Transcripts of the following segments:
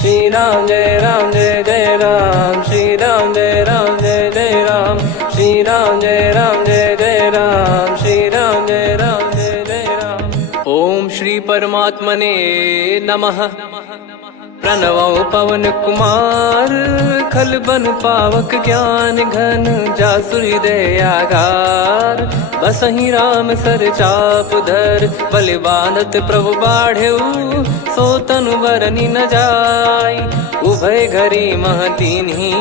श्री राम जय जय राम, श्री राम जय जय राम, श्री राम जय जय राम, श्री राम जय जय राम। ओम श्री परमात्मने नमः। प्रणवो पवन कुमार, खल बन पावक ज्ञान घन, जासु हृदय आगार। बसहि राम सर चाप धर, बलि बांधत प्रभु बाढ़ेऊ, सो तनु बरनि न जाय। उभय घरी महतीन्ही,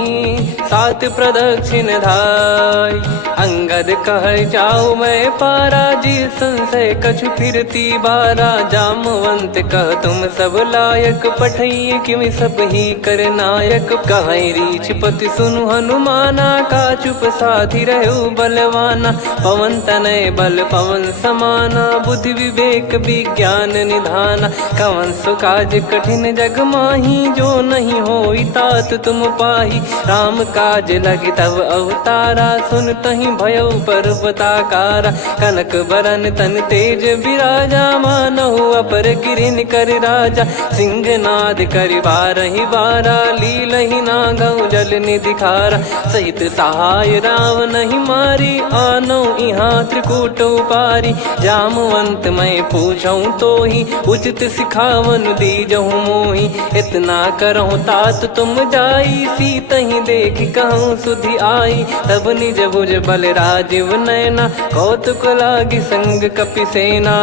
सात प्रदक्षिण धाय। अंगद कह जाऊ मैं पारा, जी संशय कछु फिरती बारा। जामवंत कह तुम सब लायक, पठई किमि सब ही कर नायक। कहीं रीछ पति सुनु हनुमाना, का चुप साधि रहु बलवाना। पवन तनय बल पवन समाना, बुद्धि विवेक विज्ञान निधाना। कवन सो काज कठिन जग माही, जो नहीं होई तात तुम पाही। राम काज लगी तब अवतारा, सुन तहि भयउ पर्वताकारा। कनक बरन तन तेज बिराजा, मानहु अपर गिरिन कर राजा। सिंहनाद करि बारहि बारा, लीलहि नागौ जल निधि खारा। सहित सहाय राम नहीं मारी, आनो इहाँ त्रिकूट उपारी। जामवंत मैं पूछऊँ तोहि, उचित सिखावन दीजहु मोहि। इतना करहु तात तुम जाई, सीतहि देख कहूँ सुधि आई। तब निज भुज बल राजीव नयना, कौतुक लागी संग कपिसेना।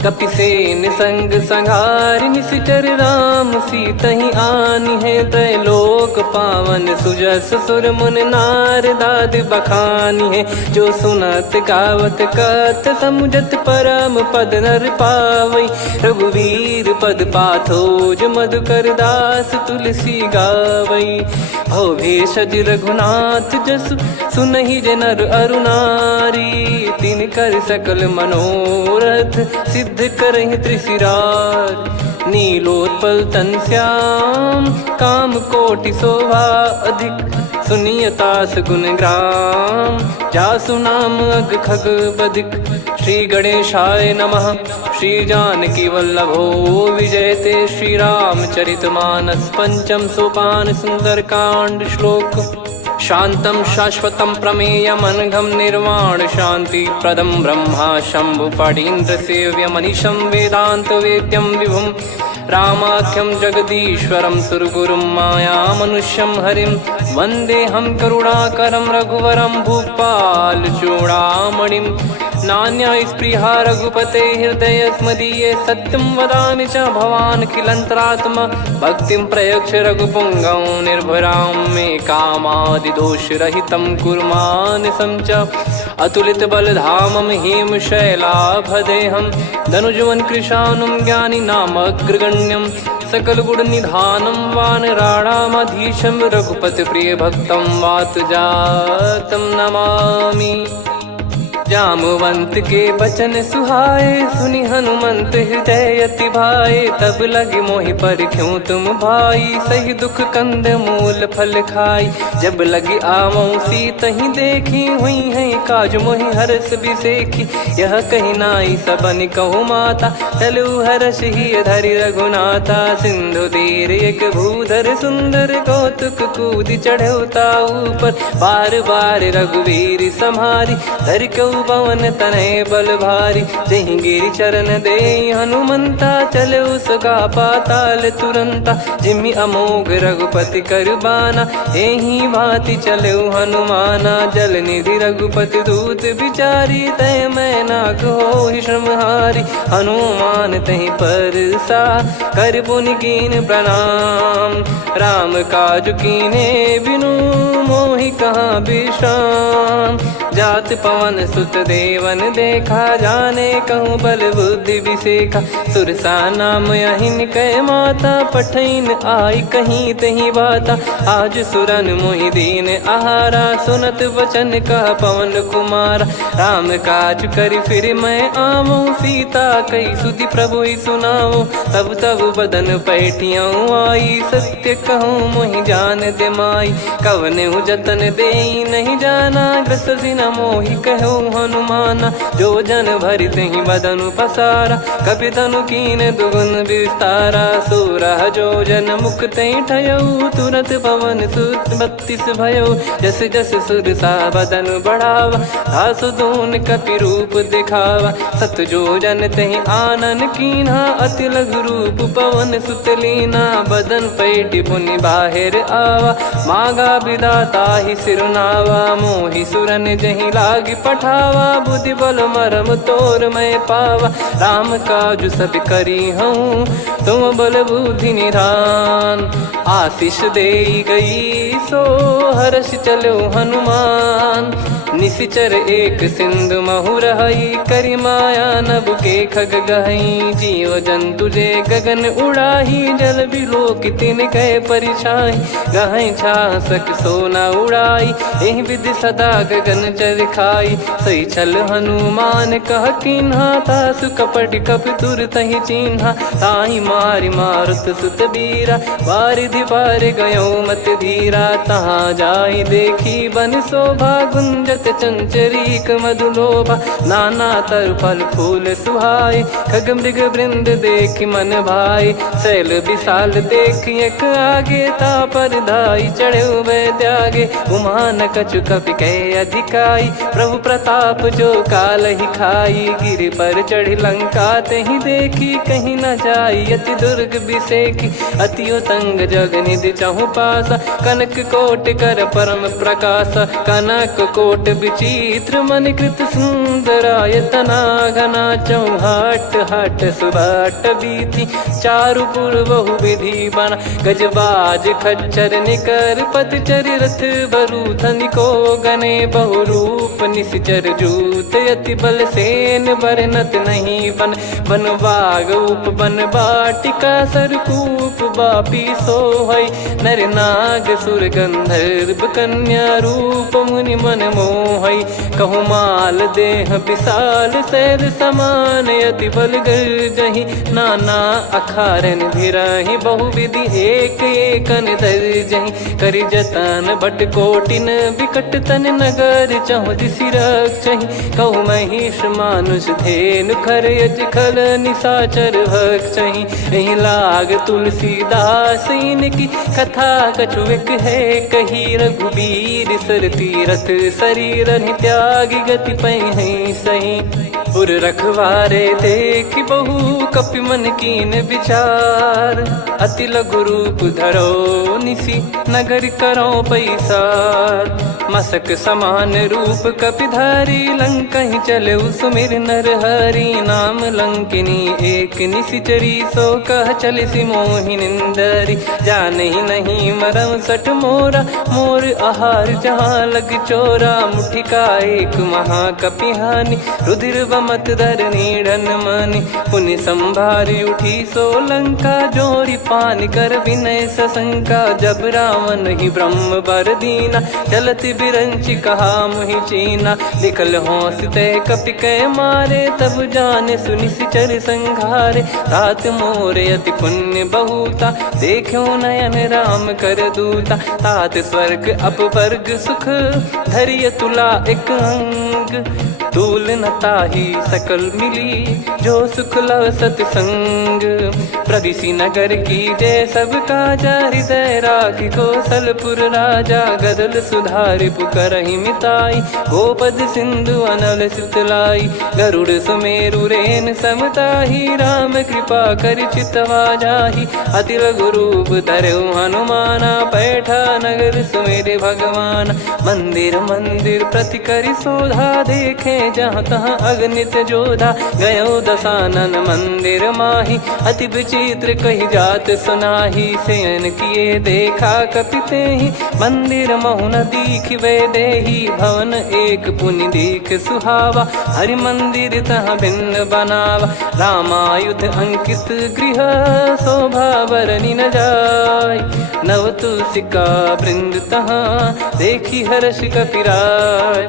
कपिसेन संग संघारि, निशिचर राम सीतहि आनी है। त्रैलोक पावन सुजस सुर मुन नार, दाद बखानी है। जो सुनत गावत कथ, समुझत परम पद नर पावई। रघुवीर पद पाथोज, मधुकर दास तुलसी गावई। भव भेषज रघुनाथ जसु, सुनहि जे नर अरु नारी। तिन कर सकल मनोरथ, सिद्ध करहि त्रिशिरार। नीलोत्पल तन श्याम, काम कोटि शोभा अधिक। सुनियतास गुण ग्राम, जासु नाम अग खग बदिक। श्री गणेशाय नमः। श्री जानकी वल्लभो विजयते, श्री रामचरित मानस। पंचम सोपान सुंदर कांड श्लोक। शांतं शाश्वतं प्रमेयमनघं, निर्वाण शांति प्रदं ब्रह्मा शंभु फणीन्द्र सेव्यमनिशं। वेदांत वेद्यं विभुं रामाख्यं जगदीश्वरं, सुरगुरुं माया मनुष्यं हरिं। वन्देऽहं करुणाकरं रघुवरं, भूपाल चूडामणिं। नान्या स्पृहा रघुपते हृदय स्मदीये, सत्यं वदामि च भवान् खिलन्तरात्मा। भक्तिं प्रयच्छ रघुपुङ्गं, निर्भरां मे कामादिदोषरहितं कुर्मानिसं च। अतुलित बलधामं हेमशैलाभदेहं, धनुजवन कृशानुं ज्ञानी नामग्रगण्यं। सकल गुण निधानं वानराणामधीशं, रघुपति प्रिय भक्तं वातजातं नमामि। जामवंत के बचन सुहाए, सुनि हनुमंत हृदय अति भाए। तब लगे मोहि पर क्यों तुम भाई, सही दुख कंद मूल फल खाई। जब लगे आवऊं सीतहि देखी, हुई है काज मोहि हरस बिसेखी। यह कही नाई सबन कहु माता, चलु हरष ही धरि रघुनाथा। सिंधु तीर एक भूधर सुंदर, कौतुक कूद चढ़ौता ऊपर। बार बार रघुवीर सम्हारी, धर कऊ पवन तनय बल भारी। जहि गिरि चरण दे हनुमंता, चले उसका पाताल तुरंता। जिमि अमोघ रघुपति कर बाना, एहि भांति चले हनुमाना। जल निधि रघुपति दूत बिचारी, तय मैं नाग होहि श्रमहारी। हनुमान तहि परसा, कर पुनि कीन प्रणाम। राम काज कीने बिनु, मोहि कहाँ विश्राम। जात पवन सुत देवन देखा, जाने कहूँ बल बुद्धि विसेखा। सुरसा नाम अहिन कै माता, पठैन आई कहीं तही बाता। आज सुरन मोहि दीन आहारा, सुनत वचन कह पवन कुमारा। राम काज करि फिर मैं आवऊं, सीता कई सुधि प्रभु ही सुनाओ। तब तब बदन पैठियाँ आई, सत्य कहूँ मोहि जान दे माई। कवने जतन दे नहीं जाना, ग्रसि न मोहि कहो हनुमाना। जो जन भरि तेहि बदनु पसारा, कपि तनु कीन दुगुन विस्तारा। सोरा जो जन मुख तेहि ठयऊ, तुरत पवन सुत 32 भयऊ। जस जस सुरसा बदन बढ़ावा, आसु दून कपि रूप दिखावा। सत जो जन तेहि आनन कीन्हा, अति लघु रूप पवन सुत लीना। बदन पैटि पुनि बाहिर आवा, मागा विधाता ही सिरुनावा। मोहि सुरन जहि लागी पठावा, बुद्धि बल मरम तोर मैं पावा। राम काजु सब करी हूँ, तुम बल बुद्धि निधान। आशीष देई गई सो हर्ष चलो हनुमान। निशिचर एक सिंधु महु रहई, करी माया नभ के खग गहई। जीव जंतु जे गगन उड़ाही, जल बिलोक तिन कह परिछाई। गहई छासक सोना उड़ाई, एहि विधि सदा गगन चर खाई। सही छल हनुमान कह कीन्हा, तासु कपट कप तुर तहि चिन्हा। ताहि मारि मारुत सुत बीरा, वारिधि पार गयो मत धीरा। तहाँ जाई देखी बन शोभा, गुंजत चंचरीक मधुलोभा। नाना तर फल फूल सुहाए, खग मृग वृंद देख मन भाई। शैल विशाल देख एक आगे, तापर धाई चढ़े वै त्यागे। उमान कछु कपि कह अधिकाई, प्रभु प्रताप जो काल ही खाई। गिर पर चढ़ी लंका तेहि देखी, कहीं न जाई अति दुर्ग बिसेकी। अति उतंग जग निधि चहु पासा, कनक कोट कर परम प्रकाश। कनक कोट विचित्र मन कृत सुंदरायतना। घना चौहाट हाट सुबाट बीती, चारु पुर बहु विधि बना। गजबाज खच्चर निकर पतचर, रथ बरु धनिको गने। बहु रूप निशिचर जूत, अति बल सेन बरनत नहीं बन। बन बाग उप बन बाटिका, सरकूप बापी सोहई। नर नाग सुर गंधर्व कन्या, रूप मुनि मन मोहई। कहु माल देह विशाल, शैल समान अति बल गर्जहि। नाना अखारन भिरहि, बहु विधि एक एकन दर्जहि। करि जतन बट कोटिन, बिकट तन नगर चहु दिसि रक्षहि। कहु महिष मानुष धेनु, खर यज खल निशाचर भक्षहि। एहि लाग तुलसीदास इनकी, कथा कछु एक है कही। रघुबीर सर तीरथ शरीर, त्यागी गति पै सही। पुर रखवारे देख बहु, कपि मन कीन विचार। अति लघु रूप धरो निसी, नगर करो पैसार। मसक समान रूप कपि धारी, लंकहि चले सुमिर नर हरि। नाम लंकिनी एक निशिचरी, सो कह चलिसि मोहि निंदरी। जानहि नहीं मरम सठ मोरा, मोर आहार जहाँ लग चोरा। मुठिका एक महाकपिहानि, रुधिर बमत धरनी ढन मानि। पुनि संभारी उठी सो लंका, जोरी पान कर विनय सशंका। जब रावण ही ब्रह्म बर दीना, चलत बिरंचि कहा मुहि चीना। लिखल होंस ते कपि कै मारे, तब जाने सुनिशिचर संघारे। तात मोरे अति पुण्य बहुता, देखो नयन राम कर दूता। तात स्वर्ग अपवर्ग सुख, धरिय तुला एक अंग। तूल न ताहि सकल मिली, जो सुख लव सतसंग। प्रविशि नगर की जय सब काजा, हृदय राखि कौशलपुर राजा। गदल सुधारि पुकरहि मिताई, गोपद सिंधु अनल सितलाई। गरुड़ सुमेरु रेन समताहि, राम कृपा करि चितवा जाहि। अति लघु रूप धरऊ हनुमाना, पैठा नगर सुमेरे भगवान। मंदिर मंदिर प्रति करि शोधा, देखे जहाँ तहाँ अगणित जोधा। गयो दशानन मंदिर माही, अति विचित्र कही जात सुनाही। शयन किए देखा कपि तेहि, मंदिर महु न दीखिबे देहि। भवन एक पुनि दीख सुहावा, हरि मंदिर तहाँ भिन्न बनावा। रामायुध अंकित गृह, शोभा बरनि न जाय। नव तुलसी का वृंद तहाँ, देखी हर्ष कपिराय।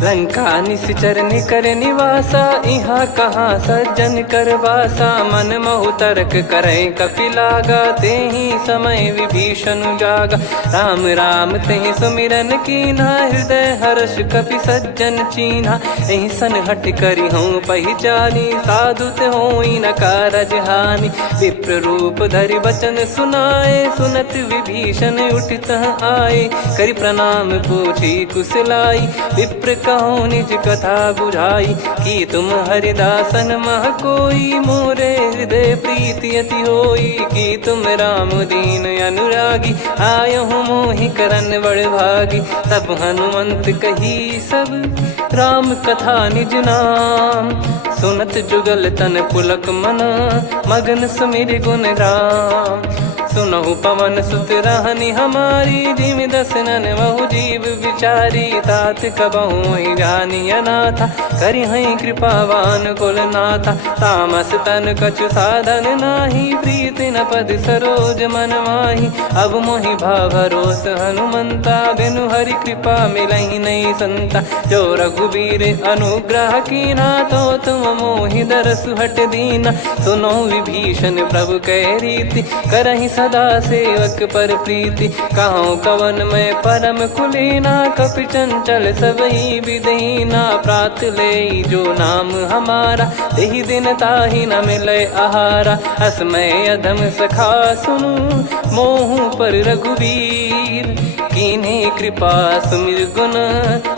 लंका निश्चर निकर निवासा, इहा कहाँ सज्जन कर वासा। मन महु तर्क करे कपिलागा, तेहि समय विभीषण जागा। राम राम तेहि सुमिरन कीन्हा, हृदय हर्ष कपि सज्जन चीन्हा। एहि सन हट करि हूँ पहिचानी, साधु ते होई न कारज हानि। विप्र रूप धरि वचन सुनाए, सुनत विभीषण उठित आए। करि प्रणाम पूछी कुशलाई, विप्र कहो निज कथा बुझाई। कि तुम हरिदासन मह कोई, मोरे हृदय प्रीति अति होई। कि तुम राम दीन अनुरागी, आयहु मोहि करन बड़ भागी। तब हनुमंत कही सब राम कथा निज नाम, सुनत जुगल तन पुलक मना, मगन सुमिर गुण राम। सुनहु पवन सुत रहनी हमारी, जिमि दसनन महु जीव विचारी। तात कबहु ही जानी अनाथा, करि हई कृपावान कुल नाथा। तामस तन कछु साधन नाही, प्रीति न पद सरोज मन माही। अब मोहि भरोस हनुमंता, बिनु हरि कृपा मिलहि नहीं संता। जो रघुबीर अनुग्रह कीन्हा, तो तुम मोहि दरसु हट दीना। सुनो विभीषण प्रभु कह रीति, करहि सदा सेवक पर प्रीति। कहूँ कवन में परम कुलीना, कपि चंचल सबही विदहीना। प्रात ले जो नाम हमारा, तेहि दिन ताहि न मिले आहारा। असमय अधम सखा सुनु, मोहु पर रघुवीर। कीन्हे कृपा सुमिर गुण,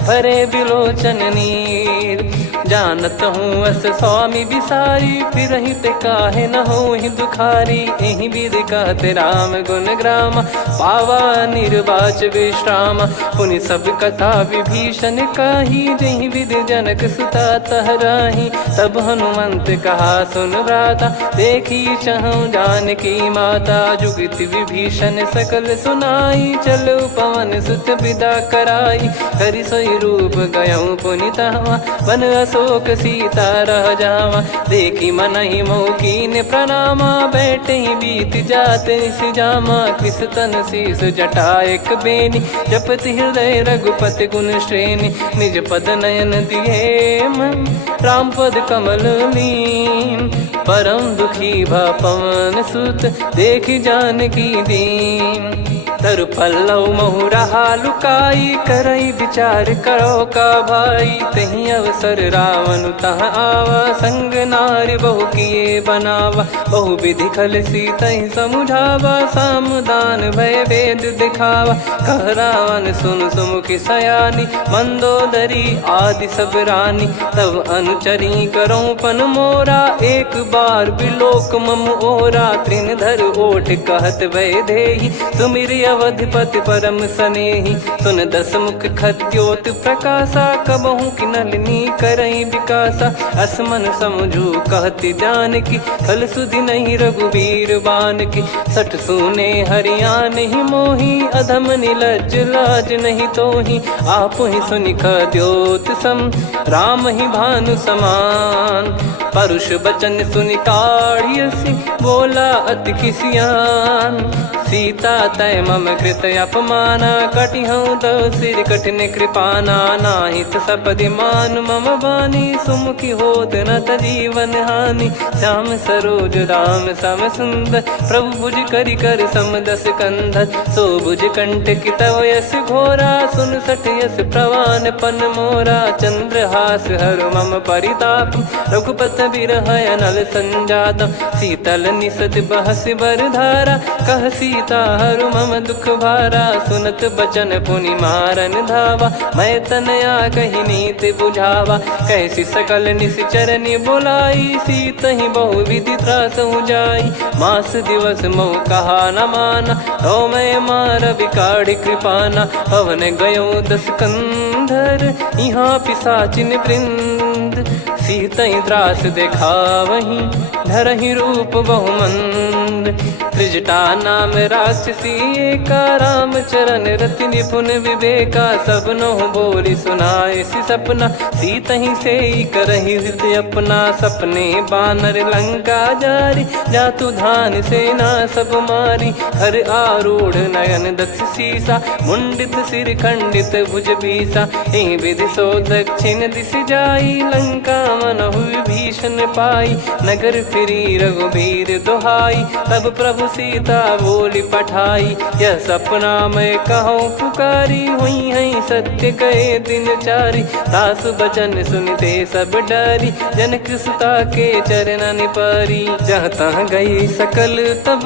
भरे बिलोचन नीर। जानत हूँ अस स्वामी बिसारी, फिरहि ते काहे न होहि दुखारी। एहि विधि कहते राम गुण ग्राम, पावा निर्वाच विश्राम। पुनि सब कथा विभीषण काही, जहि विधि जनक सुता तहराही। तब हनुमंत कहा सुन भ्राता, देखी चहु जानकी माता। जुगति विभीषण सकल सुनाई, चलो पवन सुत विदा कराई। करि सोई रूप गयऊँ पुनि तहवा, वन अशोक सीता रह जावा। देखी मनहि मोह कीन्ह प्रणामा, बैठे ही बीत जात निस जामा। कृस तन शीस जटा एक बेनी, जपति हृदय रघुपति गुण श्रेणी। निज पद नयन दिए मन, राम पद कमल लीन। परम दुखी भा पवन सुत, देखि जानकी दीन। तरु पल्लव महु रहा लुकाई, करई विचार करो का भाई। तहि अवसर रावण तह आवा, संग नारी बहु किए बनावा। बहु विधि खल सीतहि समुझावा, सामदान भय वेद दिखावा। कह रावण सुन सुमुखि सयानी, मंदोदरी आदि सब रानी। तब अनुचरी करो पन मोरा, एक बार बिलोक मम ओरा। तृण धर ओठ कहत भय देहि, सुमिर अवधिपति परम सनेहि। सुन दस मुख खद्योत प्रकाशा, कबहु कि नलिनी करई विकासा। असमन समझू कहति जानकी, खल सुधि नहीं रघुवीर बानकी। सठ सुने हरियाण ही मोही, अधम निलज्ज लाज नहीं तोही। आप ही सुनि खद्योत सम, राम ही भानु समान। परुष बचन सुनि काढ़ियसि, बोला अति किसियान। सीता तय मम कृत अपमाना, कटिहऊँ तो सिर कठिन कृपाना। नाहित सपदि मान मम बानी, सुमुखी होत न जीवन हानि। श्याम सरोज राम सम सुंदर, प्रभु भुज करि कर सम दस कंधर। सो भुज कंठ की तव यस घोरा, सुन सठ यस प्रवान पन मोरा। चंद्रहास हर मम परिताप, रघुपत बिरह अनल संजात। शीतल निसत बहस बर धारा, कह सीता हरु मम दुख भारा। सुनत बचन पुनि मारन धावा, मैं तनया कही नीति बुझावा। कैसी सकल निश्चरनि बुलाई, सीतहि बहु विधि त्रासहु जाई। मास दिवस मोह कहा न माना, तो मैं मार बिकाढ़ि कृपाना। पवन गयो दस कंधर, यहाँ पिशाचिन वृंद। मंद, सीतई त्रास देखावहीं धरहि रूप बहुमंद। त्रिजटा नाम राक्षसी एका, राम चरण रति निपुण विवेका। सबनो बोली सुनाए सि सपना, सीतहि से करहि हृत अपना। सपने बानर लंका जारी, जातु धान सेना सब मारी। हर आरूढ़ नयन दक्ष सीसा, मुंडित सिर खंडित भुज बीसा। ए विधि सो दक्षिण दिश जाई, लंका मनहु भीषण पाई। नगर फिरी रघुबीर दुहाई, तब प्रभु सीता बोली पठाई। यह सपना मैं कहूँ पुकारी, हुई है सत्य कहे दिन चारी। दास बचन सुनते सब डरी, जनक सुता के चरण परी। जहाँ तहाँ गई सकल तब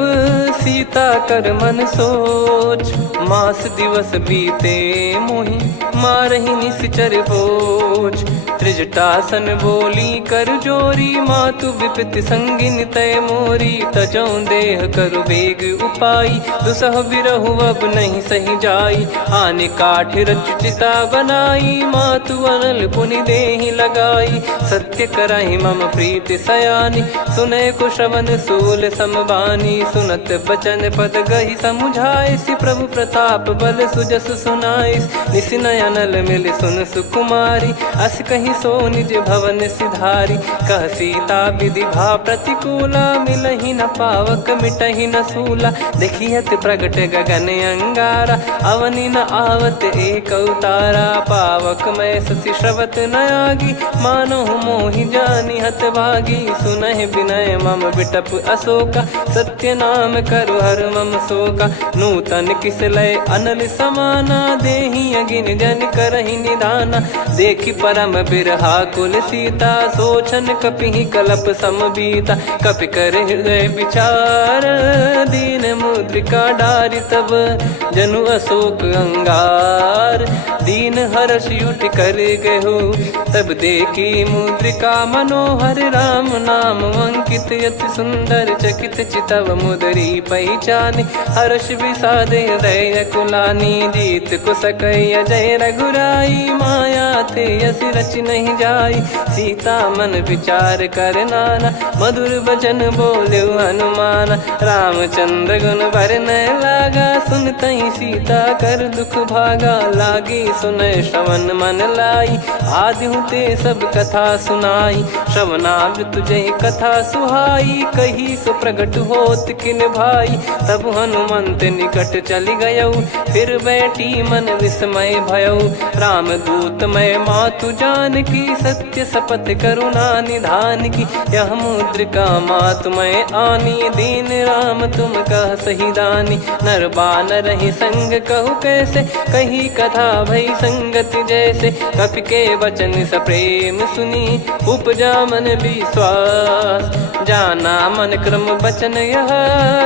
सीता कर मन सोच। मास दिवस बीते मोहि मारहि निश्चर बोझ। त्रिजटासन बोली कर जोरी, मातु विपत्ति संगिन तय मोरी। तजौ देह करु बेग उपाई, दुसह बिरहु अब नहीं सही जाई। आने काठ रचिता बनाई, मातु अनल पुनि देहि लगाई। सत्य करहि मम प्रीति सयानी, सुनय को श्रवण सूल समबानी। सुनत बचन पद गहि समुझाए, सि प्रभु प्रताप बल सुजस सुनाइस। निस नयनल मिल सुन सुकुमारी, अस कहि सो निज भवन सिधारी। कह सीता विधि भा प्रतिकूला, मिलहि न पावक मिटहि न सूला। देखियत प्रगट गगन अंगारा, अवनि न आवत एक अवतारा। पावक मैं शशि श्रवत न आगी, मानो मोहि जानि हत भागी। सुनहि विनय मम बिटप अशोका, सत्य नाम करु हर मम शोका। नूतन किस लय अनल समाना, देहि अगिन जन करहि निदाना। देखि परम बिरहा कुल सीता, सोचन कपिहि कलप समबीता। कपि कर हृदय विचार, दीन मुद्रिका डारि तब जनु अशोक अंगार। दीन हर्ष उठ कर गहु, तब देखी मुद्रिका मनोहर। राम नाम अंकित अति सुंदर, चकित चितव मुदरी पहचान। हर्ष विषाद हृदय कुलानी, जीत को सकय जय रघुराई। माया थे यस रच नहीं जाई, सीता मन विचार कर नाना। मधुर बचन बोले हनुमान, रामचंद्र गुण बरनै लागा। सुनतहि सीता कर दुख भागा, लागी सुनय श्रवण मन लाई। आदिहु ते सब कथा सुनाई, श्रवणामृत जय कथा सुहाई। कही सो प्रगट होत किन भाई, तब हनुमंत निकट चली गयौ। फिर बैठी मन विस्मय भयौ, राम दूत मैं मातु जानकी। सत्य शपथ करुणा निधान की, यह मुद्रिका मातु मैं आनी। दीन राम तुम कह सही दानी, नर बानर ही संग कहु कैसे। कही कथा भई संगति जैसे, कपि के वचन सप्रेम सुनी। उपजा मन विश्वास, जाना मन क्रम बचन यह।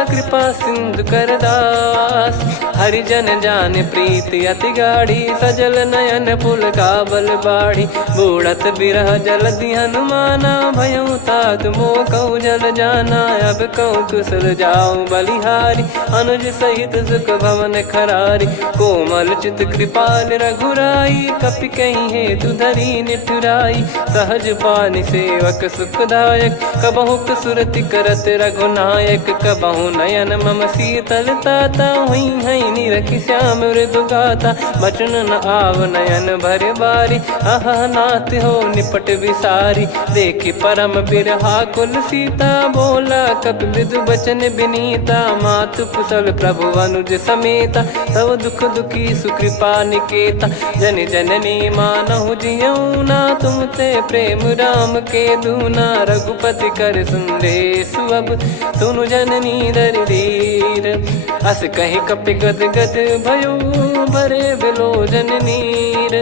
कृपा सिंधु कर दास, हरिजन जान प्रीति अति गाढ़ी। सजल नयन पुल काबल बाढ़ी, बूढ़त बिरह जल दी हनुमाना। भयउ तात मोह कहु जल जाना, अब कहु कुशल जाऊं बलिहारी। अनुज सहित सुख भवन खरारी, कोमल चित कृपाल रघुराई। कपि कहीं हेतु धरी निठुराई, सहज पानि सेवक सुखदायक। कबहु सुरति करत रघुनायक, कबहु नयन मम शीतल ताता। हुई है निरखि श्याम मृदु गाता, बचन न आव नयन भर बारी। आहा नाथ हो निपट विसारी, देखि परम बिरहा कुल सीता। बोला कपि मृदु बचन बिनीता, मातु कुशल प्रभु अनुज समेता। तव दुख दुखी सुकृपा निकेता, जन जननी मानहु जियऊ ना। तुम ते प्रेम राम के दूना, रघुपति कर संदेश अब सुनु जननी दर धीर। अस कहि कपि गद गद भयो, भरे बिलोचन नीर।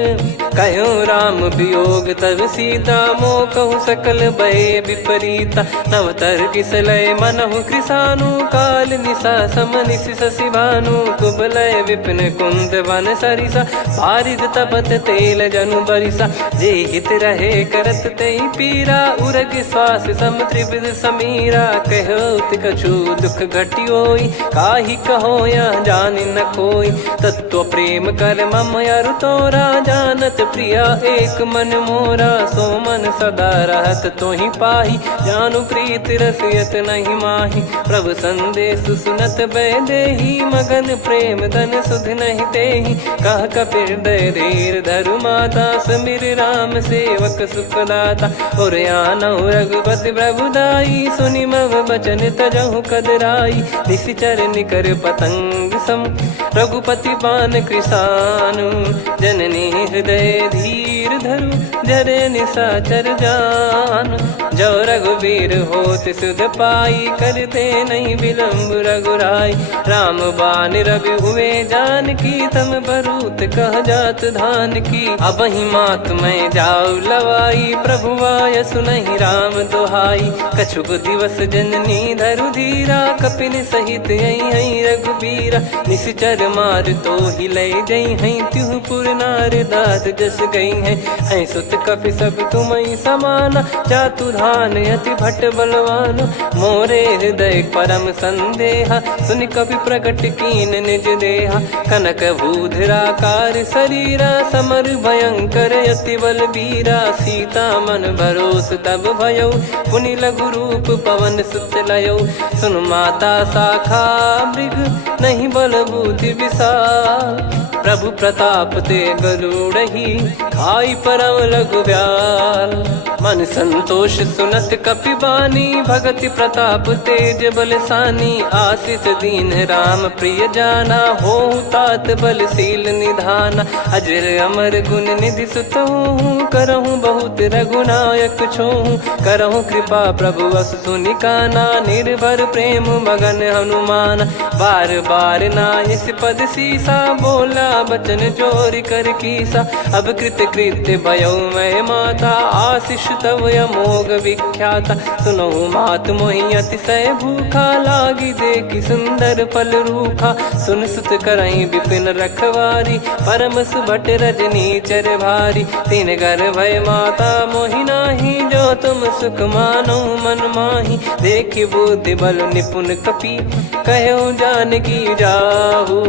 कहो राम वियोग तब सीता, मोह कहु सकल भय विपरीता। नवतर किसलय मनहु कृसानु, काल निशा समनिशि शशि भानु। कुबलय विपिन कुंद वन सरिसा, पारिद तपत तेल जनु बरिसा। जे हित रहे करत तेहि पीरा, उरग श्वास सम त्रिविध समीरा। कहो कछु दुख घटियोई, काहि कहो या जान न कोई। तत्व प्रेम कर मम अरु तोरा, जानत प्रिया एक मन मोरा। सो मन सदा रहत तो ही पाही, जानु प्रीत रसियत नहीं माही। प्रभु संदेश सुनत बैदेही, मगन प्रेम धन सुध नहीं तेही। कह कपिर दय धीर धरु माता, समिर राम सेवक सुखदाता। और आनौ रघुपति प्रभुदाई, सुनि मव बचन तजहु कदराई। निशिचर निकर पतंग सम, रघुपति पान कृसानु। जननी हृदय धीर धरु, जरे निशाचर जान। जो रघुवीर होत सुध पाई, करते नहीं विलम्ब रघुराई। राम बान रवि हुए जानकी, तम बरूत कह जात धान की। अब ही मात मैं जाऊ लवाई, प्रभु आय सुनहि राम दोहाई। कछुक दिवस जननी धरु धीरा, कपिन सहित यही रघुबीरा। निशिचर मार तो ही ले जई हैं, त्युह पुर नार दाद जस गई हैं। सुत कपि सब तुमहि समाना, जातु धान अति भट बलवान। मोरे हृदय परम संदेहा, सुनि कपि प्रकट कीन निज देहा। कनक भूधराकार शरीरा, समर भयंकर अति बलबीरा। सीता मन भरोस तब भयउ, पुनि लघु रूप पवन सुत लयउ। सुन माता शाखा मृग, नहीं बल बुद्धि विशाल। प्रभु प्रताप ते गरुड़ही, खाई परम लघु ब्याल। मन संतोष सुनत कपि बानी, भगति प्रताप तेज बलसानी। आशीष दीन राम प्रिय जाना, होहु तात बलशील निधाना। अजर अमर गुण निधि सुतहु, करहु बहुत रघुनायक छोहु। करहु कृपा प्रभु अस सुनि काना, निर्भर प्रेम मगन हनुमान। बार बार नायस पद सीसा, बोला बचन चोरी कर कीसा। अब कृत कृत्य भयउ मैं माता, आशीष तव अमोघ विख्याता। सुनहु मात मोहि अतिशय भूखा, लागी देखि सुंदर फल रूखा। सुन सुत करहि विपिन रखवारी, परम सुभट रजनी चर भारी। तीन घर भय माता मोहि नाही, जो तुम सुख मानो मन माही। देखि बुद्धि बल निपुण कपि, कहु जानकी जाहु।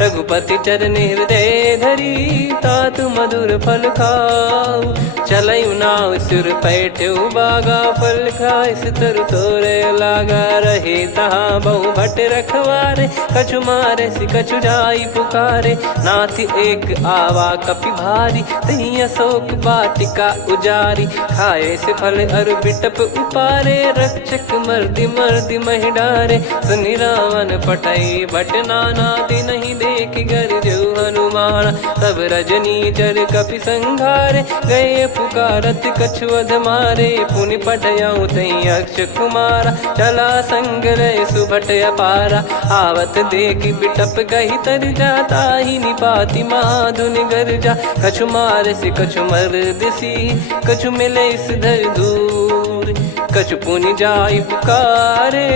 रघुपति चरण हृदय धरी, तात मधुर फल खाऊ। चलयु नाव सुर पैठ्यु बागा, फल खाइस तरु तोरे लागा। रहे तहाँ बहु भट रखवारे, कछु मारे सि कछु जाई पुकारे। नाथ एक आवा कपि भारी, तही अशोक वाटिका उजारी। खाए से फल अरु बिटप उपारे, रक्षक मर्दि मर्दि महि डारे। सुनि रावण पटई भट नाना, तिनहि देखि गरजु हनुमान। तब रजनी चर कपि संघारे, गए पुकारत कछु अध मारे। पुनि पटयउ तई अक्ष कुमारा, चला संग रहे सुभट अपारा। आवत देखि बिटप गही तर जाता, ही निपाति महाधुनि गर्जा। कछु मार से कछु मर्दिसी, कछु मिले इस धर दूर। कछु पुनि जाई पुकारे,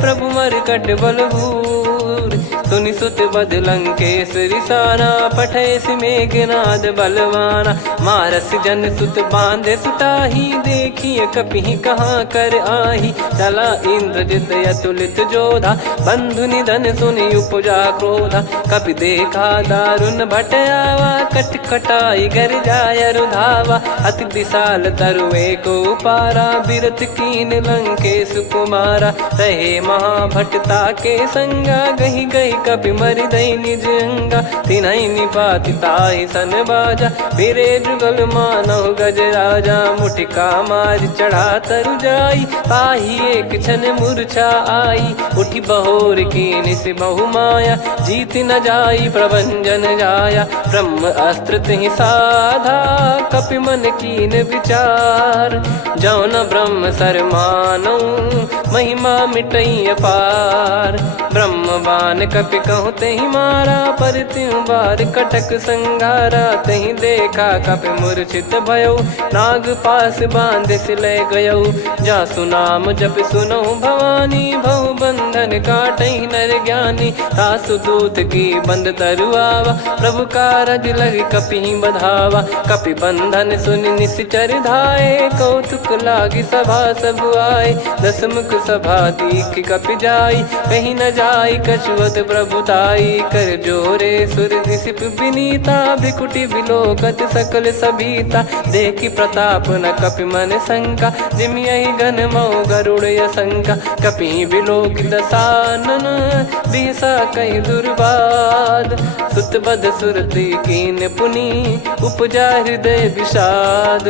प्रभु मरकट बलभूर। सुनि सुत बद लंकेश्वरी साना, पठय मेघनाद बलवाना। मारस जन सुत बांधे सुताही, देखिए कपि कहाँ कर आही। चला इंद्रजित अतुलित जोधा, बंधु निधन सुनि उपजा क्रोधा। कपि देखा दारुण भट आवा, कट कटाई गर जाय रुधावा। अति विशाल तरुए को पारा, बिरत कीन लंकेश कुमारा। रहे महाभटता के संगा, गही गही कपि मरि दई निज अंगा। तिन्हि निपाति ताहि सन बाजा, फिरे जुगल मानव गज राजा। मुटिका मार चढ़ा तरु जाई, ताहि एक क्षण मूर्छा आई। उठि बहोर कीन से बहु माया, जीत न जाई प्रभंजन जाया। ब्रह्म अस्त्र तिहि साधा, कपि मन कीन विचार। जौ न ब्रह्म सर मानौ, महिमा मिटई अपार। ब्रह्म बान कपि कहु तहि मारा, पर त्यों बार कटक संगारा। तहि देखा कपि मूर्छित भयउ, नाग पास बांध सिले गयउ। जासु नाम जप सुनहु भवानी, भव बंधन काटहि नर ज्ञानी। तासु दूत की बंद तरुआवा, प्रभु कारज लग कपि बधावा। कपि बंधन सुनि निश्चर धाये, कौतुक लागी सभा सब आए। दस मुख सभा दीख कपि जाई, कहीं न जाई कछुवत प्रभुताई। कर जोरे सुर दिसिप विनीता, भ्रिकुटि बिलोकत सकल सबीता। देखि प्रताप न कपि मन शंका, जिमियहि गन मऊ गरुड़ असंका। कपि बिलोक दसानन, बिहसा कहि दुर्वाद। सुत बध सुरति कीन पुनि, उपजा हृदय विषाद।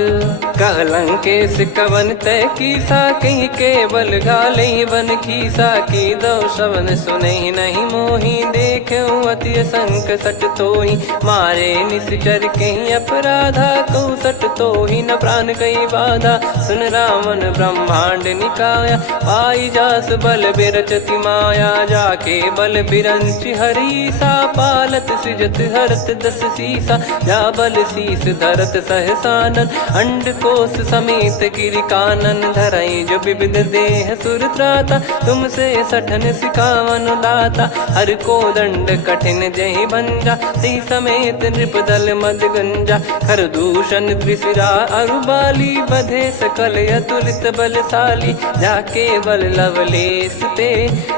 कहलंकेश कवन तय कीसा, कहीं केवल गाले बन खीसा। की दो श्रवण सुने नहीं मोही, देखे अति संक सट तोही। मारे निश्चर कहीं अपराधा, कहूँ सट तोही न प्राण कहीं बाधा। सुन रावण ब्रह्मांड निकाया, पाई जास बल बिरचति माया। जाके बल बिरंच हरीसा, पालत सृजत हरत दस सीसा। जा बल शीस धरत सहसानन, अंड कोश समेत गिरि कानन। धरई जो विविध देह सुर त्राता, तुमसे सठन सिखावन दाता। हर को दंड कठिन जहि भंजा, ती समेत नृप दल मद गंजा। खर दूषण त्रिशिरा अरुबाली, बधे सकल अतुलित बलशाली। जाके बल लवलेस ते,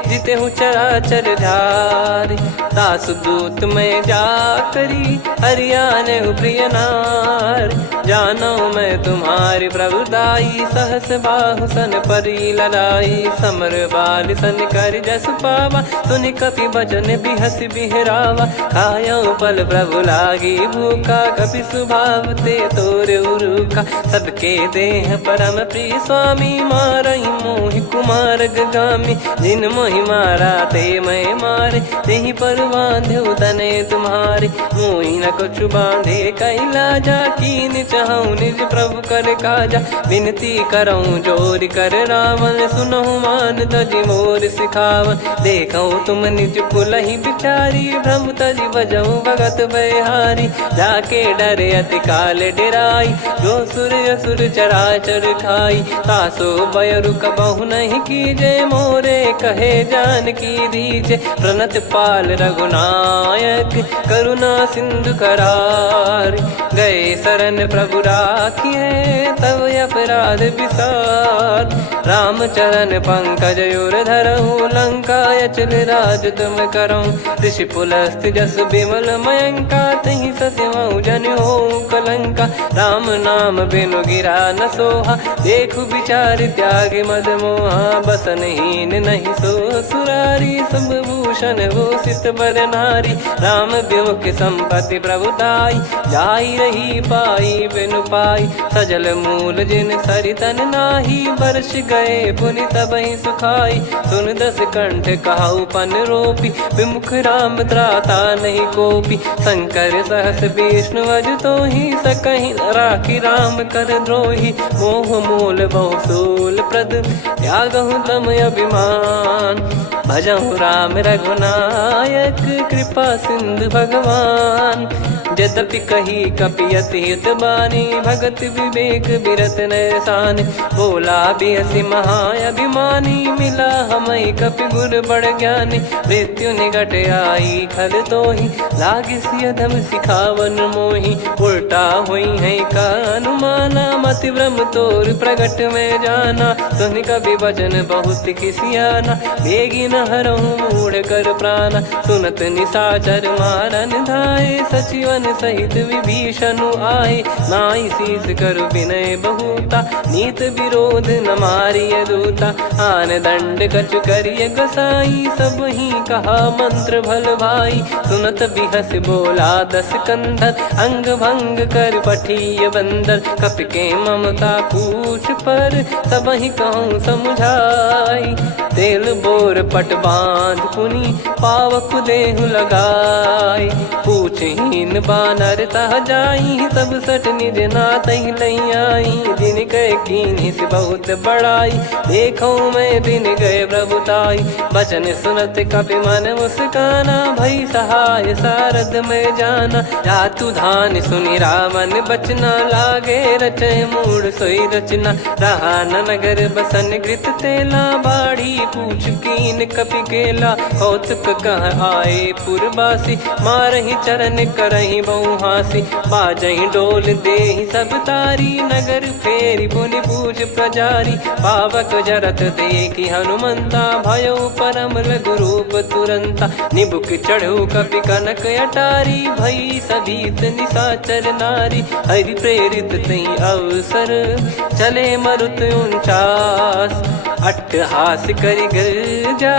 जिते हूँ चराचर धारी। दास दूत में जा करी, हरियाने प्रिय नार। जानो मैं तुम्हारी प्रभुताई, सहस बाहु सन परी लड़ाई। समर बाल सन कर जस पावा, सुनि कपि भजन बिहस बिहरावा। खायो पल प्रभु लागी भूखा, कपि स्वभाव ते तोर उरुखा। सबके देह परम प्रिय स्वामी, मारई मोहि कुमार गगामी। जिन मोहि मारा ते मैं मारे, तेहि पर बांधो तने तुम्हारे। मोहि न कुछ बांधे कैलाजा, कीन चाहूँ निज प्रभु कर काजा। विनती करऊँ जोर कर रावण, सुनहु मान तजि मोर सिखावन। देखऊँ तुम निज पुलहि बिचारी, भ्रम तजि बजऊँ भगत बहारी। जाके डरे अति काल डेराई, जो सुर असुर चराचर खाई। तासो बयरु कबहु नहीं कीजे, मोरे कहे जान की दीजे। प्रणत पाल रघुनायक, करुणा सिंधु करार। गए शरण प्रभु राखिए, तब अपराध विसार। राम चरण पंकज उर धरऊँ, लंका अचल राज तुम करऊँ। ऋषि पुलस्त जस विमल मयंका, तहि सत्यमऊ जन हो कलंका। राम नाम बिनु गिरा न सोहा, देखु विचार त्याग मद मोहा। बसनहीन नहीं सो सुरारी, सब भूषण भूषित बर नारी। राम विमुख संपत्ति प्रभुताई, जाई रही पाई बिनु पाई। सजल मूल जिन सरितन नाही, वर्ष गए पुनि तबहि सुखाई। सुन दस कंठ कहाऊ पन रोपी, विमुख राम त्राता नहीं कोपी। शंकर सहस विष्णु अज तोहि, सकहि न राखी राम कर द्रोही। मोह मूल बहु सूल प्रद, त्यागहु तम अभिमान। भजहु राम रघुनायक, कृपा सिंधु भगवान। यद्यपि कही कपियति हित बानी, भगत विवेक बिरत नैसान। बोला बिहसि महाअभिमानी, मिला हमई कपि गुर बड़ ज्ञानी। मृत्यु निकट आई खल तोहि, लागिसि अधम सिखावन मोहि। उल्टा हुई है का अनुमाना, मति भ्रम तोर प्रगट में जाना। सुन कवि वचन बहुत खिसियाना, बेगी न हरहु मूढ़ कर प्राणा। सुनत निशाचर मारन धाये, सचिवन सहित विभीषणु आए। नाई शीस कर विनय बहुता, नीत विरोध न मारिय दूता। आन दंड कछु करिय गसाई, सब ही कहा मंत्र भल भाई। सुनत बिहस बोला दस कंधर, अंग भंग कर पठिय बंदर। कपि के ममता पूछ पर, सब ही कहूँ समुझाई। तेल बोर पट बांध पुनि, पावक देहु लगाई। पूछहीन बानर तह जाई, सब सट निज नातहि लई आई। दिन गए कीन्ही से बहुत बड़ाई, देखो मैं दिन गए प्रभुताई। बचन सुनत कपि मन मुस्काना, भई सहाय सारद में जाना। जातु धान सुनि रावण बचना, लागे रचय मूढ़ सोई रचना। रहा न नगर बसन घृत तेला, बाढ़ी पूछ कीन कपि केला कौतुक कह आए पुरबासी मारही चरण करही बहु हासी बाजही डोल देहि सब तारी नगर फेरी पुनि पूज प्रजारी पावक जरत देखी हनुमंता भयो परम लघु रूप तुरंता निबुक चढ़ू कपि कनक अटारी भई सभीत निशाचर नारी हरि प्रेरित तई अवसर चले मरुत 49 अट्टहास करि गिरजा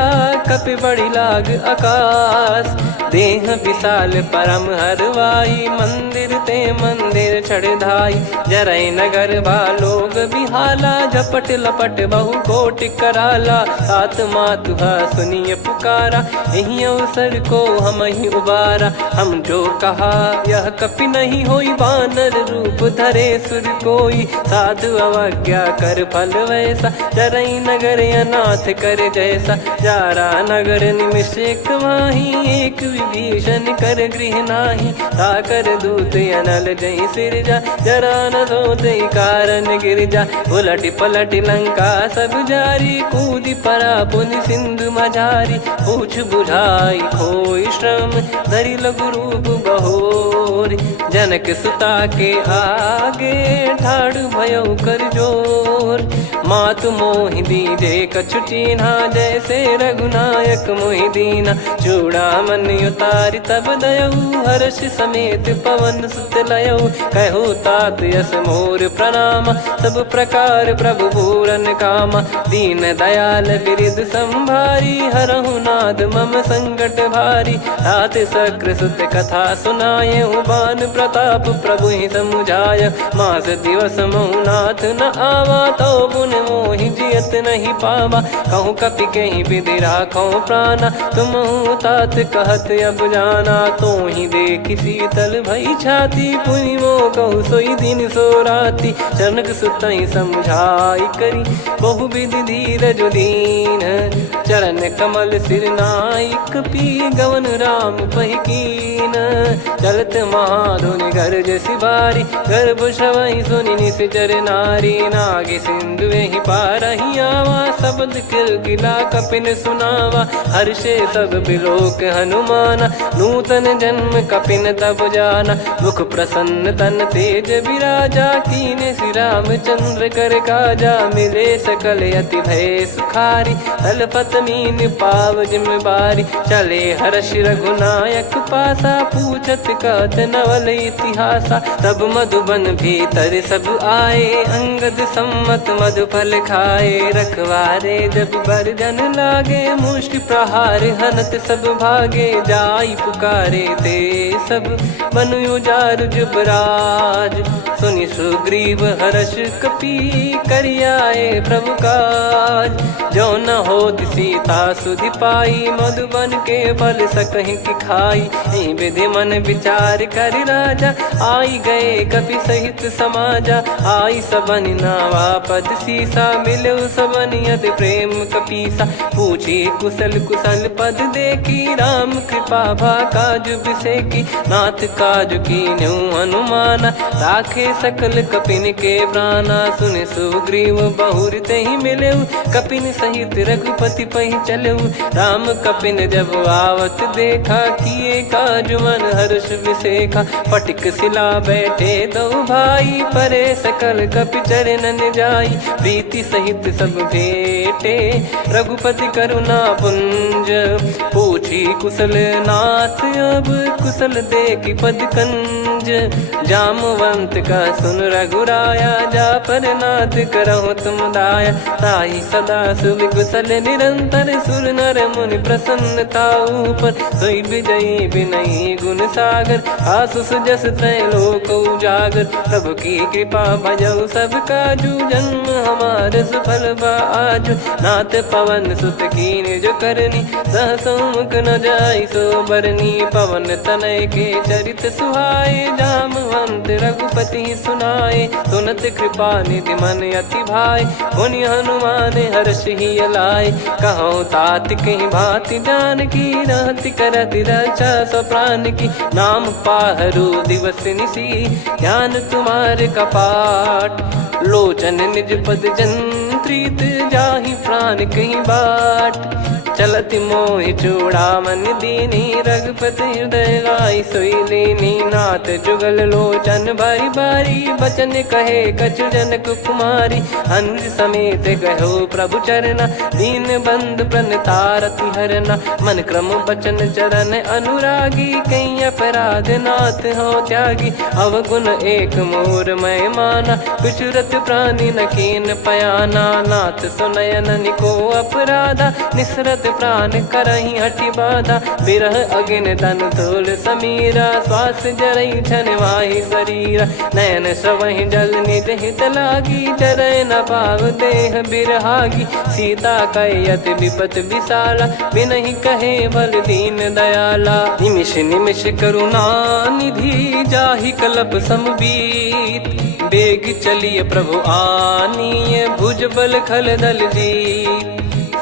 कपि बड़ी लाग आकाश देह विशाल परम हरवाई मंदिर ते मंदिर चढ़ाई जरई नगर बालोग बिहाला झपट लपट बहु कोट कराला आत्मा तुहा सुनिय पुकारा यही अवसर को हम ही उबारा हम जो कहा यह कपि नहीं होई बानर रूप धरे सुर कोई साधु अवज्ञा कर फल वैसा जरई नगर अनाथ कर जैसा जारा नगर निमिष एक माही एक विभीषण कर गृह नाही ताकर दूत अनल जय सिरजा जरा न सोते कारण गिरजा उलट पलट लंका सब जारी कूदी परा पुनि सिंधु मझारी पूछ बुझाई खोई श्रम धरि लघु रूप बहोरी जनक सुता के आगे ठाड़ भयो कर जोर मातु मोहि दीजे कछु चीन्हा जैसे रघुनायक मोहि दीना चूड़ामन उतारि तब दयऊ हर्ष समेत पवन सुत लयऊ कहु तात यस मोर प्रणाम सब प्रकार प्रभु पूरन कामा दीन दयाल बिरिद संभारी हरहु नाद मम संकट भारी तात सक्र सुत कथा सुनाये बान प्रताप प्रभु ही समुझाय मास दिवस महु नाथ न आवा तो पुन मोहि जियत नहीं पावा कहूँ कपि कहीं विधि राखो प्राणा तुम तात कहत अब जाना तो ही देख शीतल भई छाती पुनि मो कहु सोई दिन सो राती जनक सुतई समझाई करी बहु विधि धीरज दीन चरण कमल सिर नाइक पी गवन राम पहिकीन चलत महाधुनि गर्ज सिबारी गर्भ श्रवहि सुनि निश्चर नारी नागे सिंधु ही पारही आवा शब्द किलकिला कपिन सुनावा हर्षे सब बिलोक हनुमाना नूतन जन्म कपिन तब जाना मुख प्रसन्न तन तेज विराजा कीने श्री रामचंद्र कर काजा मिले सकल अति भय सुखारी तलपत मीन पाव जिम्मेवारी चले हर्ष रघुनायक पासा पूछत कहत नवल इतिहासा तब मधुबन भीतर सब आए अंगद सम्मत मधुफल खाए रखवारे जब बरजन लागे मुष्टि प्रहार हनत सब भागे जाई पुकारे ते सब मनु उजार जुबराज सुनि सुग्रीव हर्ष कपि करियाए प्रभु काज जो न हो सीता सुधि पाई मधुबन के फल सकहि की खाई विधि मन विचार कर राजा आई गए कपि सहित समाजा आई सबन नावा पद सीसा मिलो सबनियत प्रेम कपीसा पूछी कुशल कुशल पद देखी राम कृपा भा काज बिसेकी नाथ काज की न्यू हनुमाना राखे सकल कपिन के प्राणा सुन सुग्रीव बहुर ते ही मिले कपिन सहित रघुपति पही चले राम कपिन जब आवत देखा किए काज मन हर्ष विसेखा पटिक सिला बैठे दो भाई परे सकल कपि चरणन जाई प्रीति सहित सब भेटे रघुपति करुणा पुंज पूछी कुशल नाथ अब कुशल देखी पद कंज जामवंत का सुन रघुराया जा पर नाथ करहु तुम दाया ताई सदा सुभि कुशल निरंतर सुर नर मुनि प्रसन्नता ऊपर सोई विजयी विनयी गुण सागर आसु सुजस त्रैलोक उजागर प्रभु की कृपा भजऊ सब काजू जन्म हमार सफल बाजू नाथ पवन सुत कीन जो करनी सहसो मुख न जाई सो बरनी पवन तनय के चरित सुहाए जामवंत रघुपति सुनाए सुनत कृपा निधि मन अति भाई पुनि हनुमान हर्ष ही लाए कहो तात कहीं भांति जान की रहति करति रक्षा सो प्राण की नाम पाहरू दिवस निसी ध्यान तुम्हारे कपाट लोचन निज पद जन प्रीत जाहि प्राण कहीं बाट। चलत मोहि चूड़ामन दीनी रघुपति हृदय लाई सोई लीनी। नाथ जुगल लोचन बारी बारी बचन कहे कछु जनक कुमारी। हंस समेत गहो प्रभु चरना दीन बंद प्रणतारति हरना। मन क्रम बचन चरण अनुरागी कहीं अपराध नाथ हो त्यागी। अवगुण एक मोर मैं माना विचुरत प्राणी न कीन पयाना। नाथ सुनयन निको अपराधा निसरत प्राण करही हटि बाधा। बिरह अगिन तन तोल समीरा श्वास जरई छन वाहि शरीरा। नयन सवहि जल निज हित लागी चरय न पाव देह बिरहागी। सीता कयत विपत विशाला बिनहि कहे बल दीन दयाला। निमिष निमिष करुणा निधि जाहि कलप समबीत। बेग चलिए प्रभु आनीय भुज बल खल दल जीत।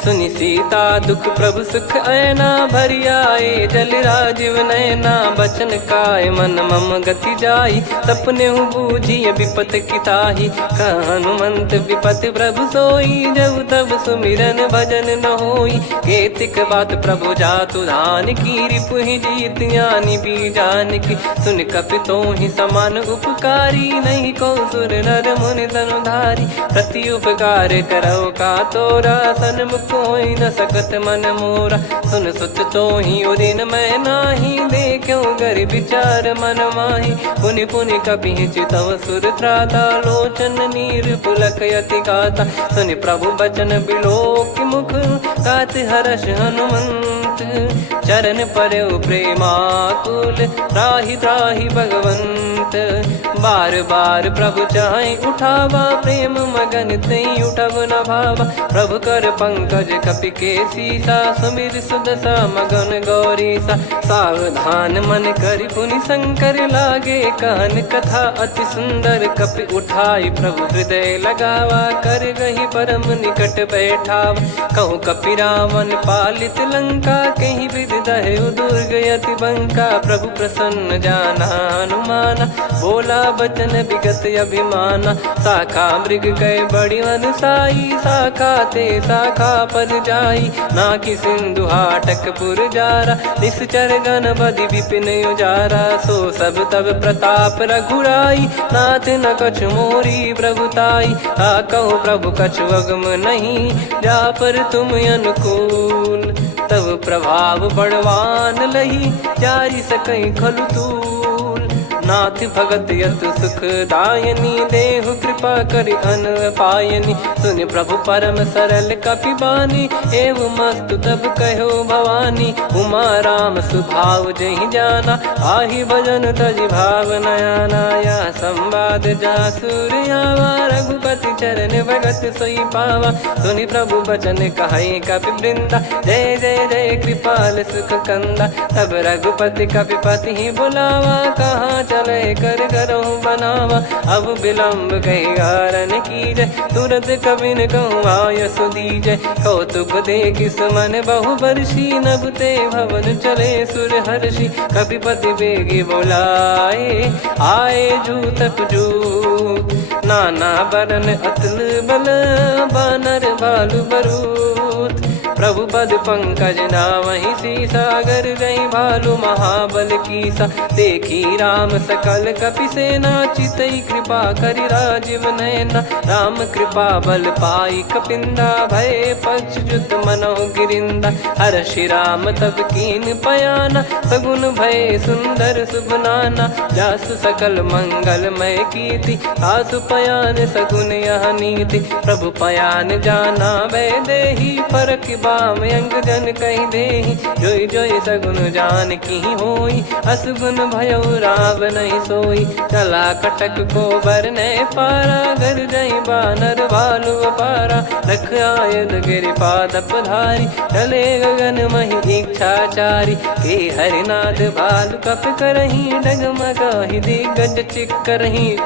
सुनि सीता दुख प्रभु सुख ऐना भरि आए जल राजीव नैना। बचन काय मन मम गति जाई सपने बूझी विपत किताही। हनुमंत विपत प्रभु सोई जब तब सुमिरन भजन न होई। केतिक बात प्रभु जातु धान की रिपुहि जीत ज्ञानी बीजान की। सुन कपितो ही समान उपकारी नहीं को सुर नर मुनि तनुधारी। प्रति उपकार करो का तोरा सन्मुख कोई न सकत मन मोरा। सुन सुत तो ही उदिन मैं नाही देखो गर विचार मन माही। पुनि पुनि कपि चितव सुर त्राता लोचन नीर पुलक यति गाता। सुनि प्रभु बचन बिलोक मुख गात हर्ष हनुमंत। चरण परयो प्रेमाकुल त्राहि त्राहि भगवंत। बार बार प्रभु चाहे उठावा प्रेम मगन तई उठब न भावा। प्रभु कर पंकज कपि के सीसा सुमिर सुदशा मगन गौरीसा। सावधान मन करि पुनि शंकर लागे कहन कथा अति सुंदर। कपि उठाई प्रभु हृदय लगावा कर गही परम निकट बैठावा। कहूँ कपि रावण पालित लंका कहीं विधि दहु दुर्ग यति बंका। प्रभु प्रसन्न जाना हनुमाना बोला बचन विगत अभिमाना। शाखा मृग गए बड़ी अनुसाई शाखा ते शाखा पर जाई। ना कि सिंधु हाटक पुर जारा निश्चर गण बदि विपिन उजारा। सो सब तब प्रताप रघुराई नाथ न कछु मोरी प्रभुताई। कहूँ प्रभु कछु अगम नहीं जा पर तुम अनुकूल। तब प्रभाव बड़वान लही जारी सकई खलु तूल। नाथ भगत यत सुख दायनी देहु कृपा करि अन पायनी। सुन प्रभु परम सरल कपि बानी एवं मस्तु तब कहो भवानी। उमा राम सुभाव जहि जाना आहि भजन तजि भाव नयाना। या संवाद जासुर आवा रघुपति चरण भगत सोई पावा। सुनि प्रभु बचन कहे कपि वृंदा जय जय जय कृपाल सुख कंदा। तब रघुपति कपि पति ही बुलावा कहाँ चले कर करहु बनावा। अब विलम्ब कही कारण कीजय तुरंत कबिन कहूँ आयस दीजय। कौतुक देख सुमन बहु बरसी नभ ते भवन चले सुर हर्षि। कपिपति बेगी बोलाए आए जूतक जूत। नाना बरन अतुल बल बानर भालु बरूत। प्रभु पद पंकज नावहि सीसागर गई भालु महाबल कीसा। देखी राम सकल कपि सेना चितई कृपा करि राजीव नयना। राम कृपा बल पाई कपिंदा भय पक्ष जुत मनो गिरिंदा। हर्षि राम तब कीन पयाना सगुन भय सुंदर सुभनाना। जासु सकल मंगलमय कीर्ति आसु पयान सगुन यह नीति। प्रभु पयान जाना वै देही फरक बाम अंग जन कहीं देही। जोई जोई सगुन जान की होई असगुन भयो राव नहीं सोई। चला कटक को बरने पारा घर जई बानर भालु पारा। रख आयद गिरि पाद पधारी चले गगन मही इच्छाचारी। के हरिनाथ भालु कप करही डगमगाहि दिग्गज चिक्करही।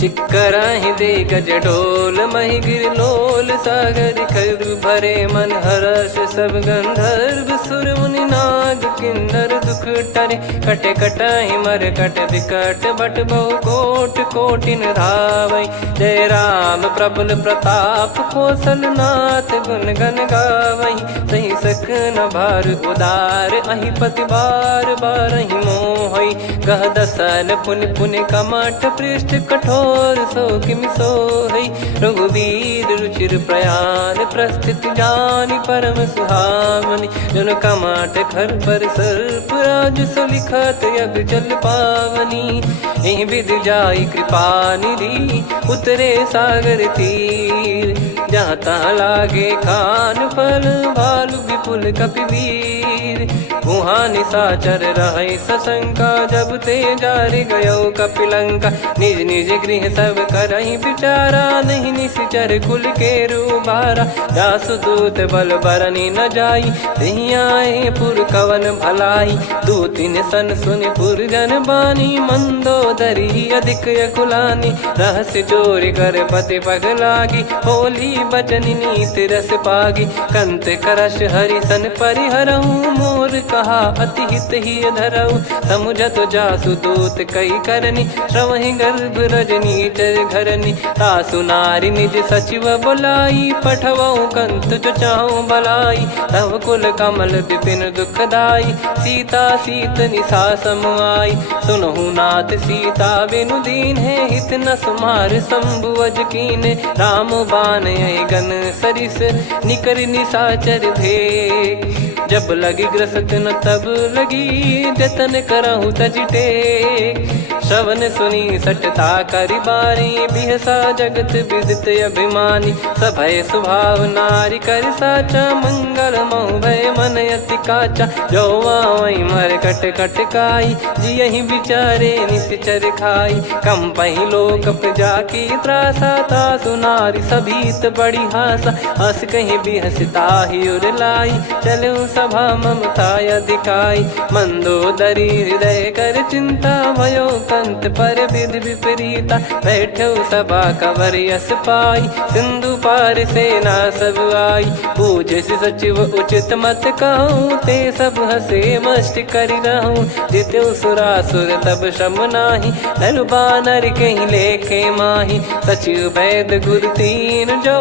चिक्कराहि दे गज डोल मही गिर लोल सागर खर भरे मन हर्ष सब गंधर्व सुर मुनि नार माग किन्नर दुख टरे। कटे कटहि मर कट विकट बट बहु कोट कोटिन धावै। जय राम प्रबल प्रताप कौशल नाथ गुण गण गावै। सही सकन भार उदार अहि पति बार बारहि मोहै। गह दसल पुन पुन कमठ पृष्ठ कठोर सो किमि सोहै। रघुवीर रुचिर प्रयाण प्रस्थित जानि परम सुहावनि। जन कमठ खर पर सर्प राज सलिखत यग जल पावनी। एहि विधि जाई कृपा निधि उतरे सागर तीर। जहाँ तहाँ लागे खान फल भालु विपुल कपिवीर। वहाँ निशाचर रहै सशंका जब ते जारि गयो कपिलंका। निज निज गृह सब करहि विचारा नहीं निश्चर कुल के रूबारा। जासु दूत बल बरनि न जाई तेहि आए पुर कवन भलाई। दूतिन सन सुनि पुर जन बानी मंदोदरी अधिक यकुलानी। रहस्य चोरी कर पति पग लागी होली बचन नीति रस पागी। कंत करश हरिसन परिहरहु मोर कहा अति हित ही धरऊ। समुझत जासु दूत कई करनी श्रवहि गर्भ रजनी चर घरनी। तासु नारी निज सचिव बुलाई पठवऊ कंत जो चाहूं बलाई। तव कुल कमल विपिन दुखदाई सीता सीत निशा समाई। सुनहु नाथ सीता बिनु दीन है हित न सुमार शंभु अज कीने। राम बाण गन सरिस निकर निशाचर भेग। जब लगी ग्रसत न तब लगी जतन करहु तज टेक। श्रवण सुनी सटता करि बारी बिहसा जगत विदित अभिमानी। सभय स्वभाव नारी कर साचा मंगल मऊ भय मन अति काचा। जो आवै मर कट कट काई जियहि विचारे निश्चर खाई। कम पहि लोक जाकी त्रासा तासु नारी सभीत बड़ी हासा। हस कहीं बिहसता ही उर लाई चलऊ सभा ममता अधिकाई। मंदोदरी हृदय कर चिंता भयो कंत पर विधि विपरीता। बैठो सभा कवर यस पाई सिंधु पार सेना सब आई। पूज्य सचिव उचित मत कहूँ ते सब हसे मष्ट करि रहूँ। जित्यु सुरासुर तब श्रम नाही नर बानर कहीं लेखे माही। सचिव वैद गुरु तीन जो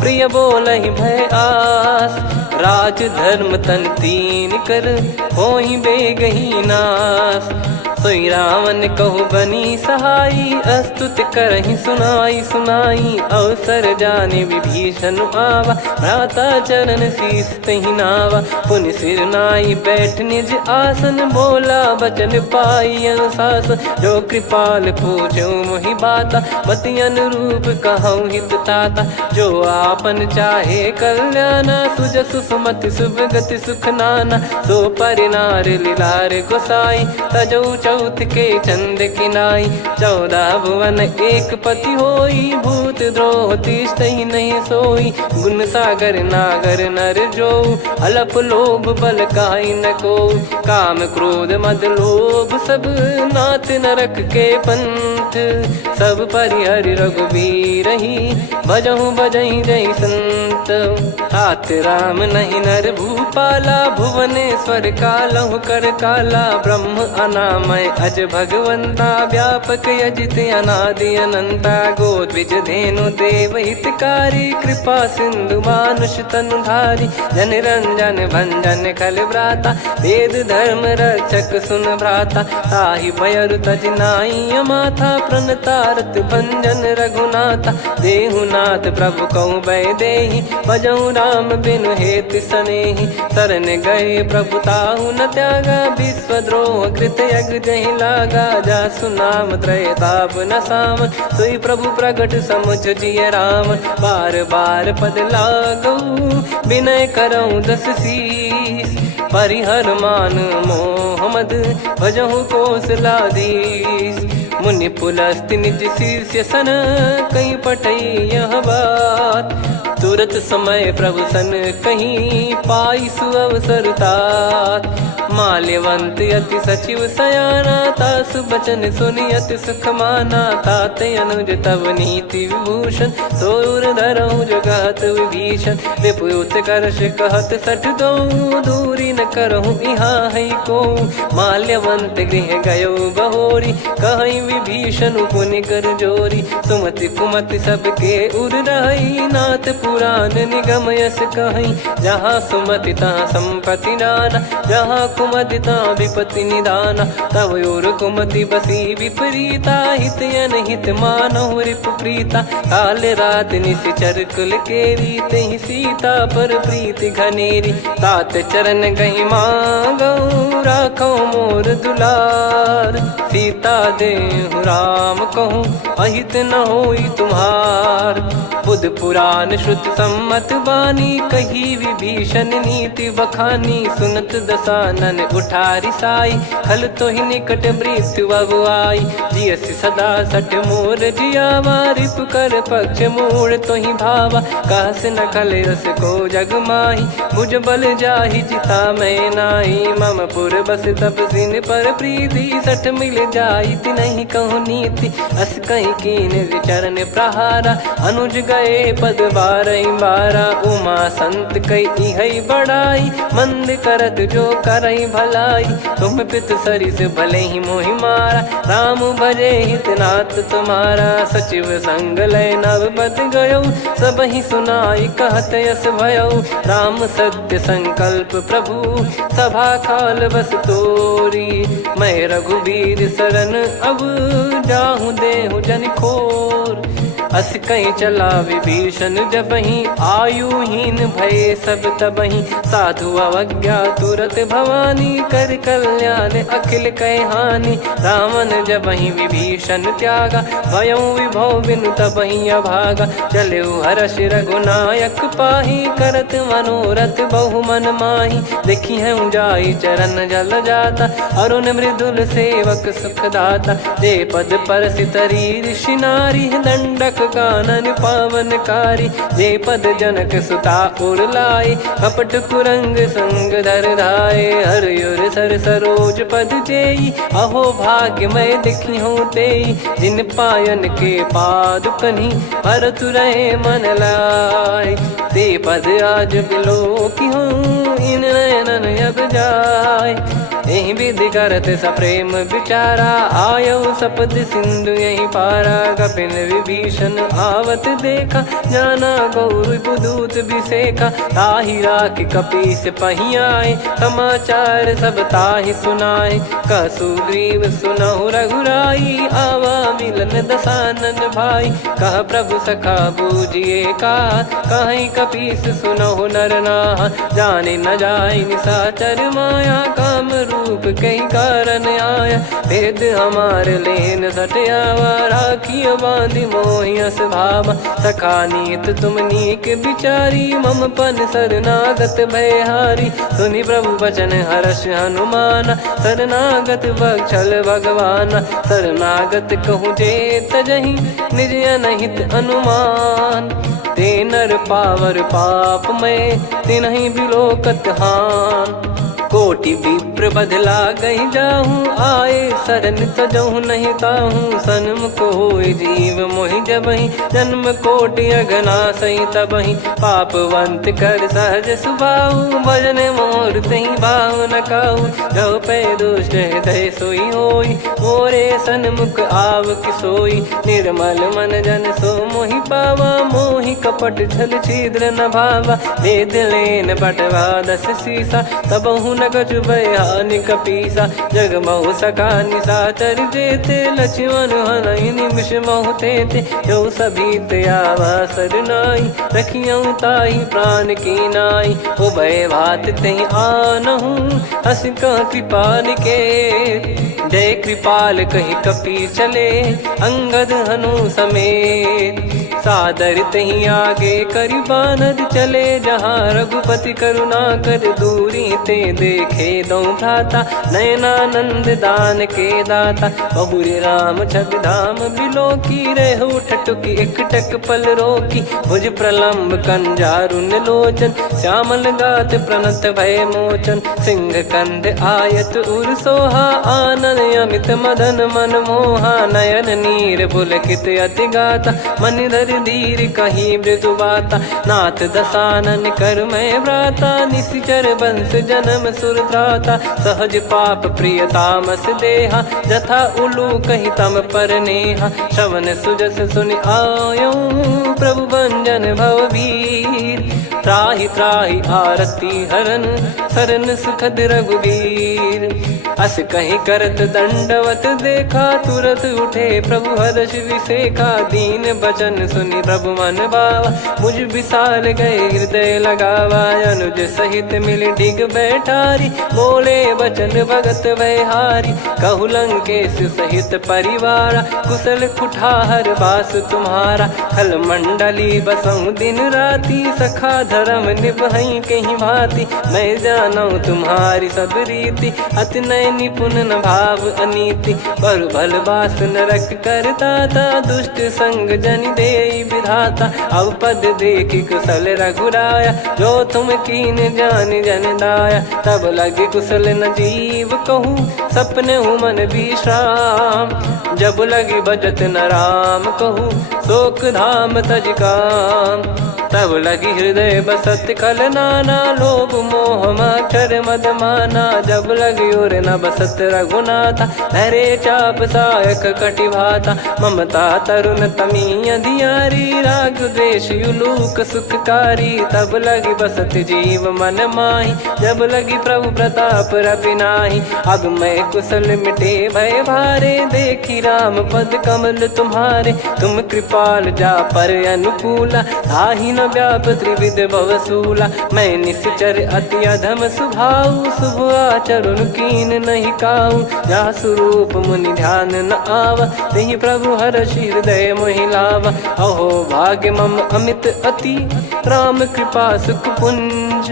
प्रिय बोलहि भय आस। राज धर्म तन तीन कर होई बेगही नास। सोई रावण कहु बनी सहाई अस्तुत करहि सुनाई सुनाई। अवसर जाने विभीषण आवा भ्राता चरण शीस तहि नावा। पुनि सिर नाई बैठ निज आसन बोला बचन पाई अनुशासन। जो कृपाल पूछो मोहि बाता मति अनुरूप कहूँ हित ताता। जो आपन चाहे कल्याणा सुजसु सुमति सुभगति सुख नाना। सो परिनार लीलार गोसाई तजौ चौथ के चंद किनाई। 14 भुवन एक पति होई भूत द्रोह तिष्ठहि नहीं सोई। गुण सागर नागर नर जो अलप लोभ बल काई न को। काम क्रोध मद लोभ सब नाथ नरक के पंथ। सब परिहरि रघुबीर ही भजहु भजहि जय संत। तात राम नहीं नर भूपाला भुवनेश्वर कालहु कर काला। ब्रह्म अनामय अज भगवंता व्यापक यजित अनादि अनंता। गोद्विज धेनु देव हितकारी कृपा सिंधु मानुष तनुधारी। जन रंजन भंजन खल भ्राता वेद धर्म रक्षक सुन भ्राता। ताहि भयरु तज नाई माथा प्रणतारत भंजन रघुनाथा। देहुनाथ प्रभु कहु भय देहि भजहु राम बिनु हेत सनेहि। शरण गए प्रभु ताहु न त्यागा विश्वद्रोह कृत यज्ञ जहि लागा। जासु नाम त्रय ताप न सामन सोई प्रभु प्रगट समुझ जिय राम। बार बार पद लागऊ विनय करऊँ 10 शीस। परिहर मान मोह मद भजहु कौशलाधीश। मुनि पुलस्त्य निज शिष्य सन कहीं पठई यह बात। तुरत समय प्रभु सन कहीं पाई सुअवसर तात। माल्यवंत अति सचिव सयाना तासु बचन सुनि अति सुख माना। ताते अनुज तव नीति विभूषण सोर धरऊ जगत विभीषण। विपुत करश कहत सठ दो दूरी न करहु यहाँ है को। माल्यवंत गृह गयो बहोरी, कहीं विभीषण पुनि कर जोरी। सुमति कुमति सबके उर रही, नाथ पुराण निगम यस कहीं। जहाँ सुमति तहाँ संपत्ति नाना, जहाँ कुमति तहाँ विपत्ति निदाना। तब और कुमति बसी विपरीता, हित अनहित मानहु रिपु प्रीता। काल रात निश्चर कुल केरी, तहि सीता पर प्रीति घनेरी। तात चरण गही मांगऊ, राखो मोर दुलार। सीता देहु राम कहूँ, अहित न होई तुम्हार। बुध पुराण श्रुत सम्मत बानी, कही विभीषण नीति बखानी। सुनत दसानन उठारी साई, खल तो ही निकट मृत्यु अब आई। जियसि सदा सठ मोर जियावा, रिप कर पक्ष मूड़ तो ही भावा। कहस न खल रस को जग माही, मुझ बल जाहि जिता मैं नाई। मम पुर बस तपसिन पर प्रीति, सठ मिल जाई नहीं कहूँ नीति। अस कहीं कीन चरण प्रहारा, अनुज गए पद बारई बारा। उमा संत कई है बड़ाई, मंद करत जो करई भलाई। तुम पित सरिस भले ही मोहि मारा, राम भजे हित नाथ तुम्हारा। सचिव संग लय नव बद गयो, सब ही सुनाई कहत यस भयो। राम सत्य संकल्प प्रभु, सभा काल बस तोरी। मैं रघुबीर शरण अब, जाहूँ देहु जन खोर। अस कहीं चला विभीषण जबहि, आयुहीन भय सब तबहि। साधु अवज्ञा तुरत भवानी, कर कल्याण अखिल कह हानि। रावण जबहि विभीषण त्यागा, भयउ विभव बिनु तबहि अभागा। चलऊ हर्ष रघुनायक पाही, करत मनोरथ बहु मन माही। देखी है जाई चरण जल जाता, अरुण मृदुल सेवक सुखदाता। जे पद पर सितरी ऋषि नारी, दंडक कानन पावनकारी। जे पद जनक सुता उर लाए, कपट कुरंग संग धर धाये। हरियुर सर सरोज पद जेई, अहो भाग्य मैं दिखी हूँ तेई। जिन पायन के पाद कन्ही, भरत रहे मन लाए। ते पद आज बिलो की हूँ, इन नयनन अब जाय। यही विधि करत सप्रेम विचारा, आयऊ सपद सिंधु यही पारा। कपिन विभीषण आवत देखा, जाना गौर बुदूत बिसेखा। ताहि राख कपीस पही आए, समाचार सब ताहि सुनाए। कह सुग्रीव सुनहु रघुराई, आवा मिलन दसानन भाई। कह प्रभु सखा बूझिए का, कहीं कपीस सुनहु नर नाहा। जाने न जाय निशाचर माया, काम रूप कई कारण आया। भेद हमार लेन सटयावा, राखियो बांधि मोहियस भावा। सखा नीत तुम नीक बिचारी, मम पन शरणागत भयहारी। सुनि प्रभु वचन हर्ष हनुमाना, शरणागत बक्षल भगवाना। शरणागत कहूँ जे तजहि, निज अनहित अनुमान। ते नर पावर पाप में, तिन्हि बिलोकत हान। कोटि विप्र बदला गई जाहूँ, आए शरण तजहु नहीं ताहूँ। सन्मुख होय जीव मोहि जबहि, जन्म कोटि अगना सही तबहि। पापवंत कर सहज सुभाऊ, भजन मोर तहि भाव न काहू। जो पै दुष्ट हृदय सोई होई, मोरे सन्मुख आव किसोई। निर्मल मन जन सो मोहि पावा, मोहि कपट छल छिद्र न भावा। वेद लेन बटवा दस सीसा, तबहु न कछु भयानि कपीसा। जग महु सखा निशाचर जेते, लक्ष्मण हनहि निमिष महु तेते। जो सभी त्यावा सरनाई, रखियऊ ताहि प्राण की नाई। उभय भात तहि आनहु, हस कह कृपाल के। जय कृपाल कहि कपी चले, अंगद हनु समेत। सादर तही आगे करि बानर चले, जहाँ रघुपति करुणा कर दूरी ते देखे दो भ्राता। नयनानंद दान के दाता, बहुरी राम छग धाम बिलो की। रेहु ठटुकी एकटक पल रोकी, भुज प्रलम्ब कंजारुन लोचन। श्यामल गात प्रणत भय मोचन, सिंह कंध आयत उर सोहा। आनन अमित मदन मन मोहा, नयन नीर पुलकित अति गाता। मनिधर कर धीर कहीं मृदु बाता। नाथ दसानन कर मैं व्राता, निशिचर बंस जन्म सुर त्राता। सहज पाप प्रिय तामस देहा, जथा उलू कही तम पर नेहा। श्रवण सुजस सुनि आयो, प्रभु भंजन भवबीर। त्राहि त्राहि आरती हरन, सरन सुखद रघुबीर। अस कहीं करत दंडवत देखा, तुरत उठे प्रभु हर्ष विसेखा। दीन बचन सुनि प्रभु मन भावा, मुझ विसाल गए हृदय लगावा। अनुज सहित मिल डिग बैठारी, बोले बचन भगत वैहारी। कहु लंकेश सहित परिवारा, कुशल कुठार बास तुम्हारा। खल मंडली बसऊं दिन राती, सखा धर्म निभई कहीं भांति। मैं जानू तुम्हारी सब रीति, अति नय निपुण न भाव अनीति। पर भल बास नरक करता था, दुष्ट संग जन दे विधाता। अब पद देखी कुशल रघुराया, जो तुम कीन जान जन दाया। तब लगे कुशल न जीव कहूँ, सपने हूँ मन विश्राम। जब लगी बजत न राम कहूँ, शोक धाम तज काम। तब लगी हृदय बसत खल नाना, लोभ मोह मक्षर मद माना। जब लगी उर न बसत रघुनाथा, धरे चाप सायक कटि भाता। ममता तरुण तमी अधियारी, राग द्वेष युलूक सुखकारी। तब लगी बसत जीव मन माही, जब लगी प्रभु प्रताप रवि नाही। अब मैं कुशल मिटे भय भारे, देखी राम पद कमल तुम्हारे। तुम कृपाल जा पर अनुकूला, ताहि न व्याप त्रिविध भवसूला। मैं निश्चर अति अधम सुभाऊ, शुभ आचरण कीन नहीं काऊ। जा स्वरूप मुनि ध्यान न आवा, तेहि प्रभु हर्ष हृदय मोहि लावा। अहो भाग्य मम अमित अति, राम कृपा सुख पुंज।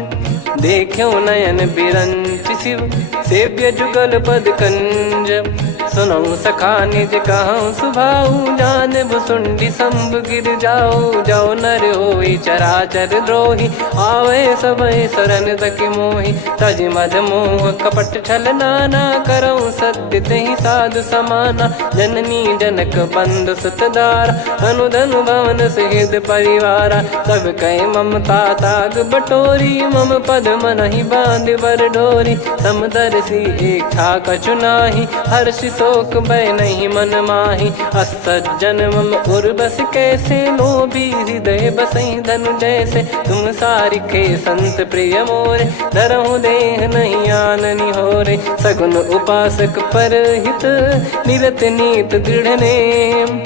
देखो नयन बिरंच शिव, सेव्य जुगल पद कंज। सुनऊ सखा निज कहूँ सुभाऊ, जान भुसुंडी संभ गिर जाओ। जाओ नर होई चराचर द्रोही, आवे सबय शरण तक मोहि। तज मद मोह कपट छल नाना, करऊँ सत्य तेहि साधु समाना। जननी जनक बंधु सुतदारा, धनु धनु भवन सहित परिवारा। सब कहे ममता ताग बटोरी, मम पद मनहि बांध बर डोरी। समदर्शी इच्छा कछु नाही, हर्ष शोक भय नहीं मन माही। असज्जन मम उर्वश कैसे, लोभी हृदय बसई धनु जैसे। तुम सारिखे संत प्रिय मोरे, धरहु देह नहीं आननि होरे। सगुन उपासक परहित, निरत नीत दृढ़ नेम।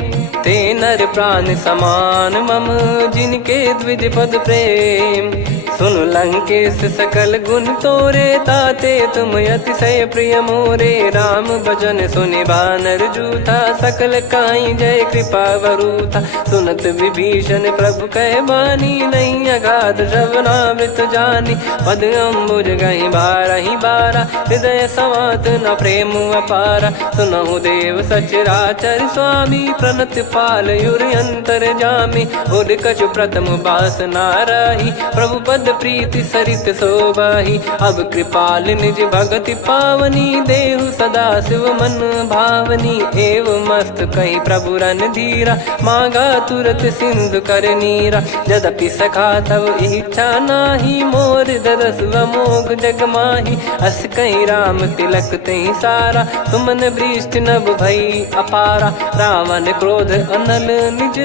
ते नर प्राण समान मम, जिनके द्विज पद प्रेम। सुन लंकेश सकल गुण तोरे, ताते तुम अतिशय प्रिय मोरे। राम भजन सुनि बानर जूथा, सकल काई जय कृपा वरूथा। सुनत विभीषण प्रभु कह बानी, नहीं अगाध श्रवणामृत जानी। पद अम्बुज गहि बारहि बारा, हृदय समात न प्रेम अपारा। सुनहु देव सचराचर स्वामी, प्रणत पाल युर अंतर जामी। उद कछु प्रथम बास नाराही, प्रभु पद प्रीति सरित शोभाही। अब कृपाल निज भगति पावनी, देहु सदा शिव मन भावनी। एव मस्त कही प्रभु रन धीरा, मांगा तुरत सिंधु कर नीरा। यद्यपि सखा तब इच्छा नाही, मोर दरस अमोघ जग माही। अस कहीं राम तिलक तहि सारा, सुमन वृष्ट नभ भई अपारा। रावण क्रोध अनल निज,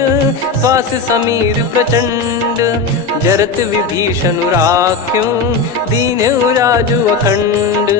श्वास समीर प्रचंड। जरत विभीषण राख्यों, दीन्हु राजु अखंड।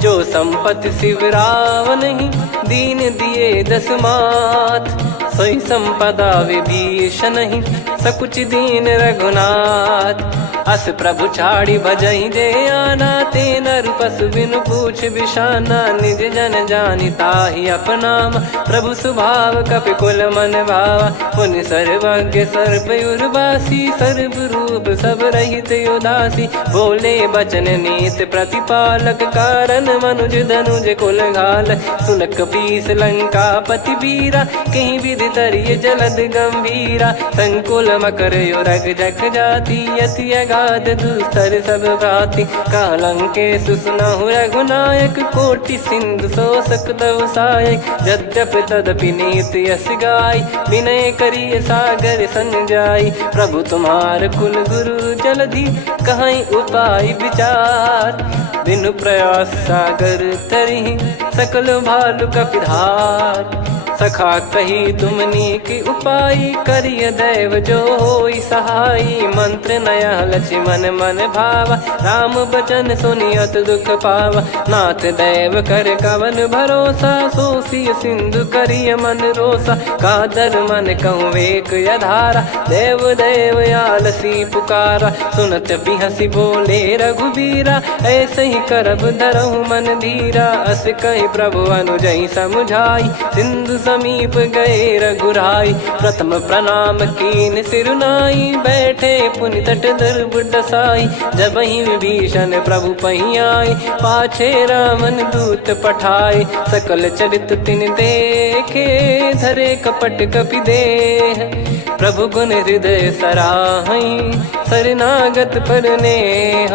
जो संपत्ति शिव रावण ही, दीन दिए दस मात। सोई संपदा विभीषण ही, सकुच दीन रघुनाथ। अस प्रभु छाड़ी भजई जे आना, ते नर पशु बिनु पूछ बिशाना। निज जन जानि ताहि अपनाम, प्रभु स्वभाव कपि कुल मन भावा। मुनि सर्वज्ञ सर्वयुर्वासी, सर्व रूप सब रहित उदासी। बोले बचन नीत प्रतिपालक, कारण मनुज धनुज कुल घाल। सुन कपीस लंका पति वीरा, कहीं विधि तरिय जलद गंभीरा। संकुल मकर युरग जख जाति, यति गाद दुस्तर सब भांति कालंके सुसुनाहु रघुनायक कोटि सिंधु शोषक तव सहायक यद्यपि तदपि नीत यस गाय विनय करिय सागर सन जाई प्रभु तुम्हार कुल गुरु जलधि कहीं उपाय विचार बिनु प्रयास सागर तरिहि सकल भालु कपिधार सखा कही तुमनी की उपाय करिय दैव जो होई सहाई मंत्र नया लक्ष्मण मन भावा राम बचन सुनियत दुख पावा नाथ दैव कर कवन भरोसा सोसिय सिंधु करिय मन रोसा कादर मन कहूँ वेक यधारा देव देव आलसी पुकारा सुनत बिहसी बोले रघुबीरा ऐसे ही करब धरहु मन धीरा अस कही प्रभु अनुजई समुझाई सिंधु समीप गए रघुराई प्रथम प्रणाम कीन सिरुनाई बैठे पुनि तट दर्भ डसाई जब ही विभीषण प्रभु पही आए पाछे रामन दूत पठाए सकल चरित तिन देखे धरे कपट कपि देह प्रभु गुण हृदय सराहई शरणागत पर नेह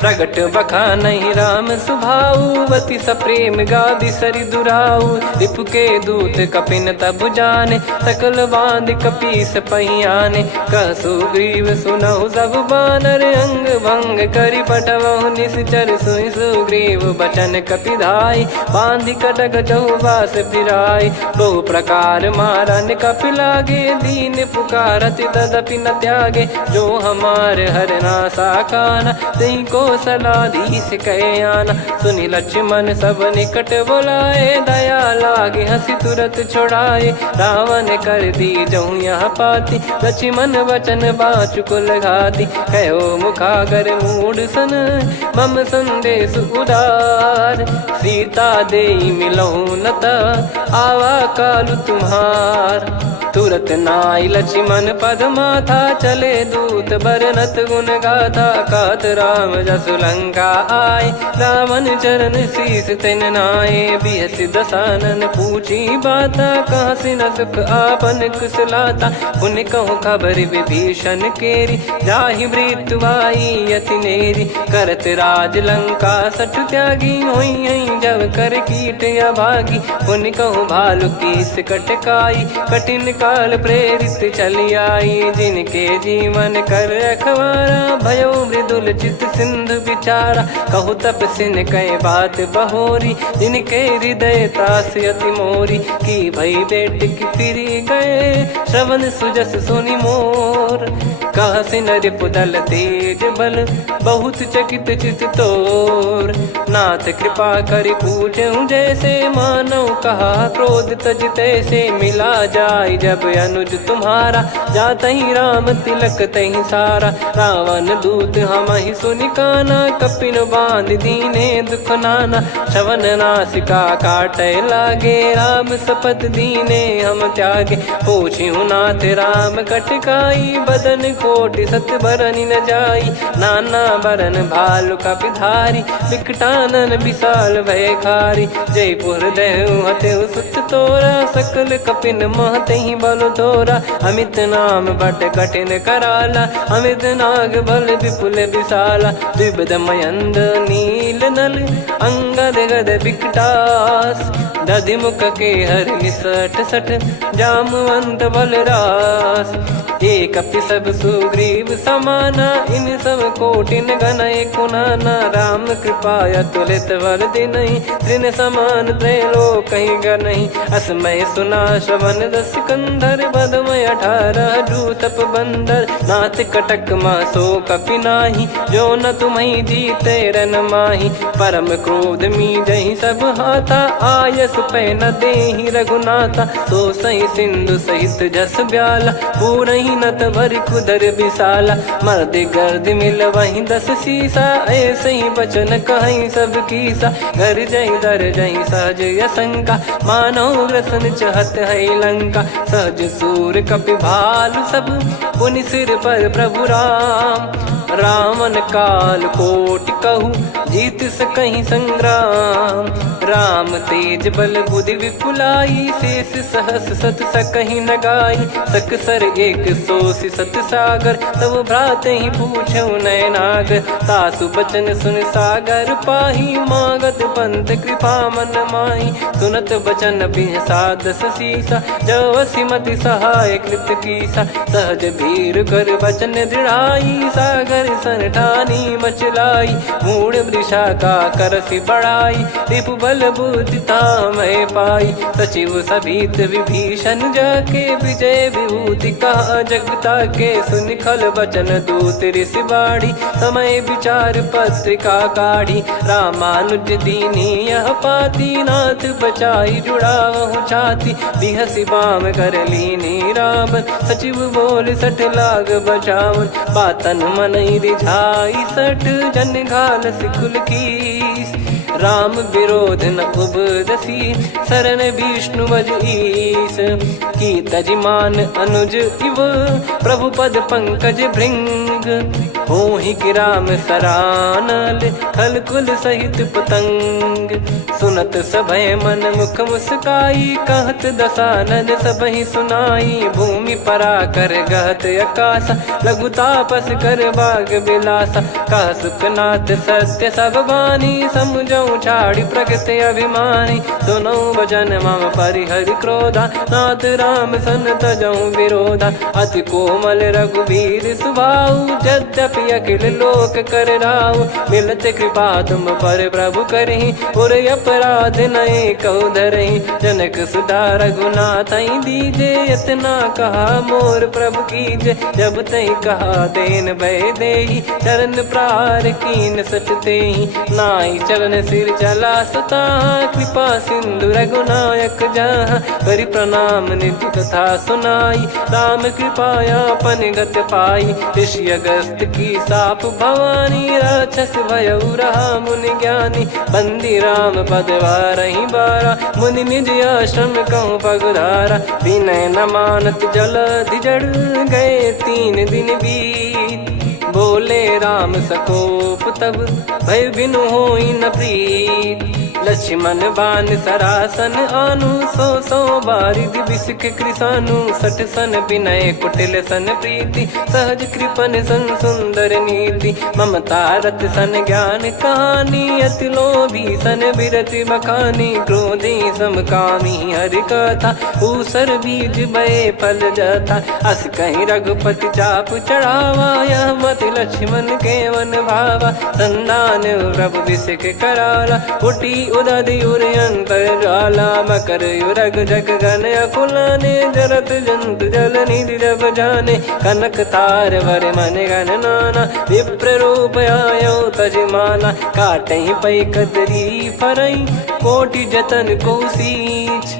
प्रगट बखानहि राम सुभाऊ वति सप्रेम गादि सरि दुराऊ रिपु के दूत कपिन तब जाने सकल बांध कपीस पहियाने कह सुग्रीव सुनहु सब बानर अंग भंग करि पटवहु निश्चर सुनि सुग्रीव बचन कपिधाई बांधि कटक चहुबास फिराई बहु प्रकार मारन कपि लागे दीन पुकारति तदपि न त्यागे जो हमार हरना साकाना तही को सलाधीश कहे आना सुनि लक्ष्मण सब निकट बुलाए दया लागे हंसी तुरत छोड़ाए रावण कर दी जहूँ यहाँ पाती लक्ष्मण वचन बाचु कुल घाती कहो मुखागर मूड सन मम संदेश उदार सीता देई मिलहु नता आवा कालु तुम्हार तुरत नाई लक्ष्मण पद माथा चले दूत बरनत गुण गाथा कात राम जसु लंका आए रावण चरण शीस तिन नाये बिहसि दसानन पूछी बाता कहाँ से न सुख आपन कुशलाता पुन कहूँ खबर विभीषण केरी जाहि मृत्यु आई यति नेरी करत राज लंका सठ त्यागी होई जब कर कीट अभागी पुन कहूँ भालु कीस कटकाई कठिन काल प्रेरित चली आई जिनके जीवन कर रखवारा भयो मृदुल चित सिंधु विचारा कहु तप सिन कई बात बहोरी जिनके हृदय तास अति मोरी की भई बेट की फिरी गए श्रवण सुजस सुनि मोर कह सिन रिपुदल तेज बल बहुत चकित चित तोर नाथ कृपा करि पूछूं जैसे मानव कहा क्रोध तज तैसे मिला जाय जब अनुज तुम्हारा जात ही राम तिलक तही सारा रावण दूत हम ही सुनि काना कपिन बांध दीने दुख नाना श्रवण नासिका काटे लागे राम सपत दीने हम त्यागे पूछ्यू नाथ राम कटकाई बदन कोटि सत बरनि न जाई नाना बरन भालु कपिधारी विकटानन विशाल भय खारी जयपुर देहु हतेउ सुत तोरा सकल कपिन महतहि बल तोरा अमित नाम बट कठिन कराला अमित नाग बल विपुल विशाला द्विपद मयंद नील नल अंगद गद विकटास दधि मुख के हर निसठ सठ जामवंत बलरास एक अपि सब सुग्रीव समाना इन सब कोटिन गनय कुनाना राम कृपा अतुलित बल दिनहि त्रिन समान त्रैलोक कहीं गनहि असमय सुना श्रवण दस कंधर बदमय 18 जूतप बंदर नाथ कटक मासो कपि नाही जो न तुम्हि जीते रन माही परम क्रोध मी जहि सब हाथा आयस पै न देहि रघुनाथा सो सही सिंधु सहित जस ब्याला पूरहि नत भरि कुदर विशाला मर्द गर्द मिल वहीं 10 सीसा ऐसे ही बचन कहीं सब कीसा घर जहि दर जहि सहज यसंका मानव रसन चहत है लंका सहज सूर कपि भालु सब पुनि सिर पर प्रभु राम रावण काल कोटि कहु जीत सकहीं संग्राम। राम तेज बल बुद्धि विपुलाई, शेष सहस सत सकहीं न गाई। सकसर एक सोसी सत सागर, तब भ्रात ही पूछो नयनागर। तासु बचन सुन सागर पाही, मागत पंथ कृपा मन माही। सुनत बचन बिहसादस सीसा, जव सिमति सहाय कृत कीसा। सहज भीर कर बचन दृढ़ाई, सागर सन ठानी मचलाई। मूढ़ वृषा का करसि बढ़ाई, रिपु बल बुद्धि तामय पाई। सचिव सभीत विभीषण जाके, विजय विभूति कहा जगता के। सुनि खल बचन दूत ऋषि बाड़ी, समय विचार पत्रिका काढ़ी। रामानुज दीनी यह पाती, नाथ बचाई जुड़ावहु छाती। बिहसि बाम कर लीनी रावण, सचिव बोल सठ लाग बचावन। बातन मनई रिझाई सठ, जन घाल सिकुल कीस। राम विरोध न उपदसी, शरण विष्णु बज ईस। की तजिमान अनुज इव, प्रभु पद पंकज भृंग। होहि कि राम सरानल, खल कुल सहित पतंग। सुनत सभय मन मुख मुस्काई, कहत दसानन सबहि सुनाई। भूमि परा कर गहत आकाशा, लघु तापस कर बाग बिलासा। कह सुखनाथ सत्य सब बानी, समुझौ छाड़ी प्रगति अभिमानी। सुनो भजन मम परिहरि क्रोधा, नाथ राम सन तजौ विरोधा। अति कोमल रघुवीर सुभाऊ, यद्यपि अखिल लोक कर राऊ। मिलत कृपा तुम पर प्रभु करहि, पुर अपराध नए कौ धरहि। जनक सुधा रघुनाथ दीजे, इतना कहा मोर प्रभु कीजे। जब तई कहा देन भय देहि, चरण प्रार कीन सट तेहि। नाई चरण सिर चला सता, कृपा सिंधु रघुनायक जहाँ। करि प्रणाम निधि कथा सुनाई, राम कृपाया पन गत पाई। ऋषि अगस्त की साप भवानी, राक्षस भयउ रहा मुनि ज्ञानी। बंदी राम पद वारहि बारा, मुनि निज आश्रम कहूँ पगधारा। विनय न मानत जलधि जड़, गए 3 दिन बीत। बोले राम सकोप तब, भय बिनु होई न प्रीत। लक्ष्मण बान सरासन आनु, 100 बारिधि बिसक कृसानु। 60 सन विनय कुटिल सन प्रीति, सहज कृपन सन सुंदर नीति। ममता रत सन ज्ञान कहानी, अति लोभी सन बिरति बखानी। क्रोधी समकामी हरि कथा, ऊसर बीज बये फल जथा। अस कहीं रघुपति चाप चढ़ावा, यह मत लक्ष्मण के मन भावा। संदान प्रभु बिसक कराला, उठी उदधि उर अंतर ज्वाला। मकर युरग जग गण अकुलाने, जरत जंतु जल निधि जब जाने। कनक तार वर मन गण नाना, विप्र रूप आयो तजमाना। काटहि पै कदरी फरई, कोटि जतन को सींच।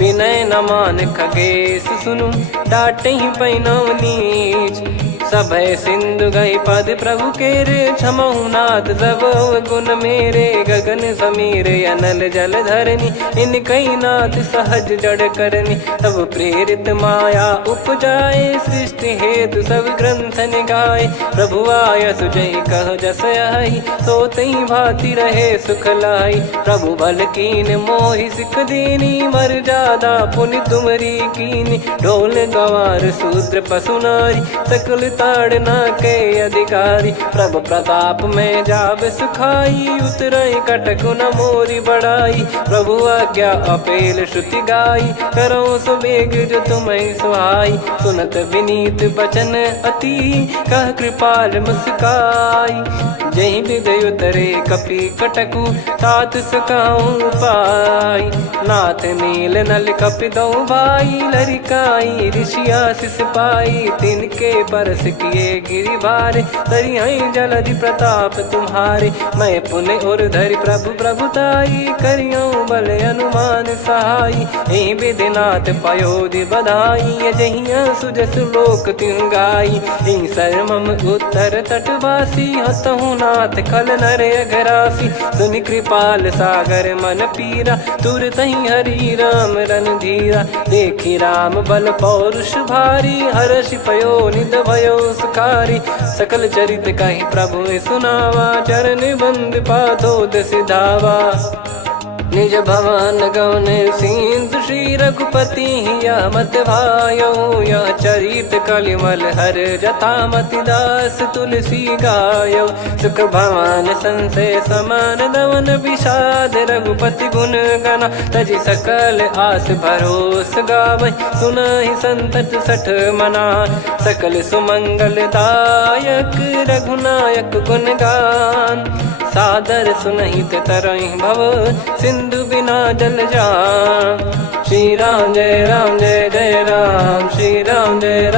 विनय न मान खगेश सुनु, डांटहि पै नव नीच। सभय सिंधु गई पद प्रभु केरे, क्षमहु नाथ सब गुण मेरे। गगन समीरे अनल जल धरनी, इन कई नाथ सहज जड़ करनी। तब प्रेरित माया उपजाए, सृष्टि हेतु सब ग्रंथ निगाए। प्रभु आय सुजई कह जस आई, सोतई भांति रहे सुख लाई। प्रभु बल कीन मोहि सिख दीनी, मर्यादा पुनि तुमरी कीनी। ढोल गवार शूद्र पशु नारी, सकल ताड़ना के अधिकारी। प्रभु प्रताप में जाब सुखाई, उतरई कटक न मोरी बढ़ाई। प्रभु आज्ञा अपेल श्रुति गाई, करो सुबेग जो तुम्हें सुहाई। सुनत विनीत बचन अति, कह कृपाल मुस्काई। जहि हृदय उतरे कपि कटकु, तात सकाऊं पाई। नाथ नील नल कपि दो भाई, लरिकाई ऋषि आशीष पाई। तिनके परस किए गिरि भारे, तरिहै जलधि प्रताप तुम्हारे। मैं पुण्य और धरि प्रभु प्रभुताई, करियौ बल अनुमान सहाई। एहि विधिनाथ पयोधि बधाई, जहिया सुजस लोक तिहुँ गाई। एहि सरमम उत्तर तटवासी, हतहु रघुनाथ खल नर अघरासी, सुनि कृपाल सागर मन पीरा, तुरतहि हरि राम रणधीरा। देखि राम बल पौरुष भारी, हर्षि पयो निध भयो सुखारी। सकल चरित कहि प्रभु सुनावा, चरण बंद पादोद सिधावा। निज भवन गौन सिंधु श्री रघुपति हिया मत भायो, यह चरित कलिमल हर जथा मति दास तुलसी गायो। सुख भवन संशय समान दवन विषाद, रघुपति गुण गना तजि सकल आस भरोस गावै। सुनहि संतत सठ मना, सकल सुमंगल दायक रघुनायक गुण गान। सादर सुनहित तरहि भव, सिंधु बिना जल जान। श्री राम जय जय राम, श्री राम जय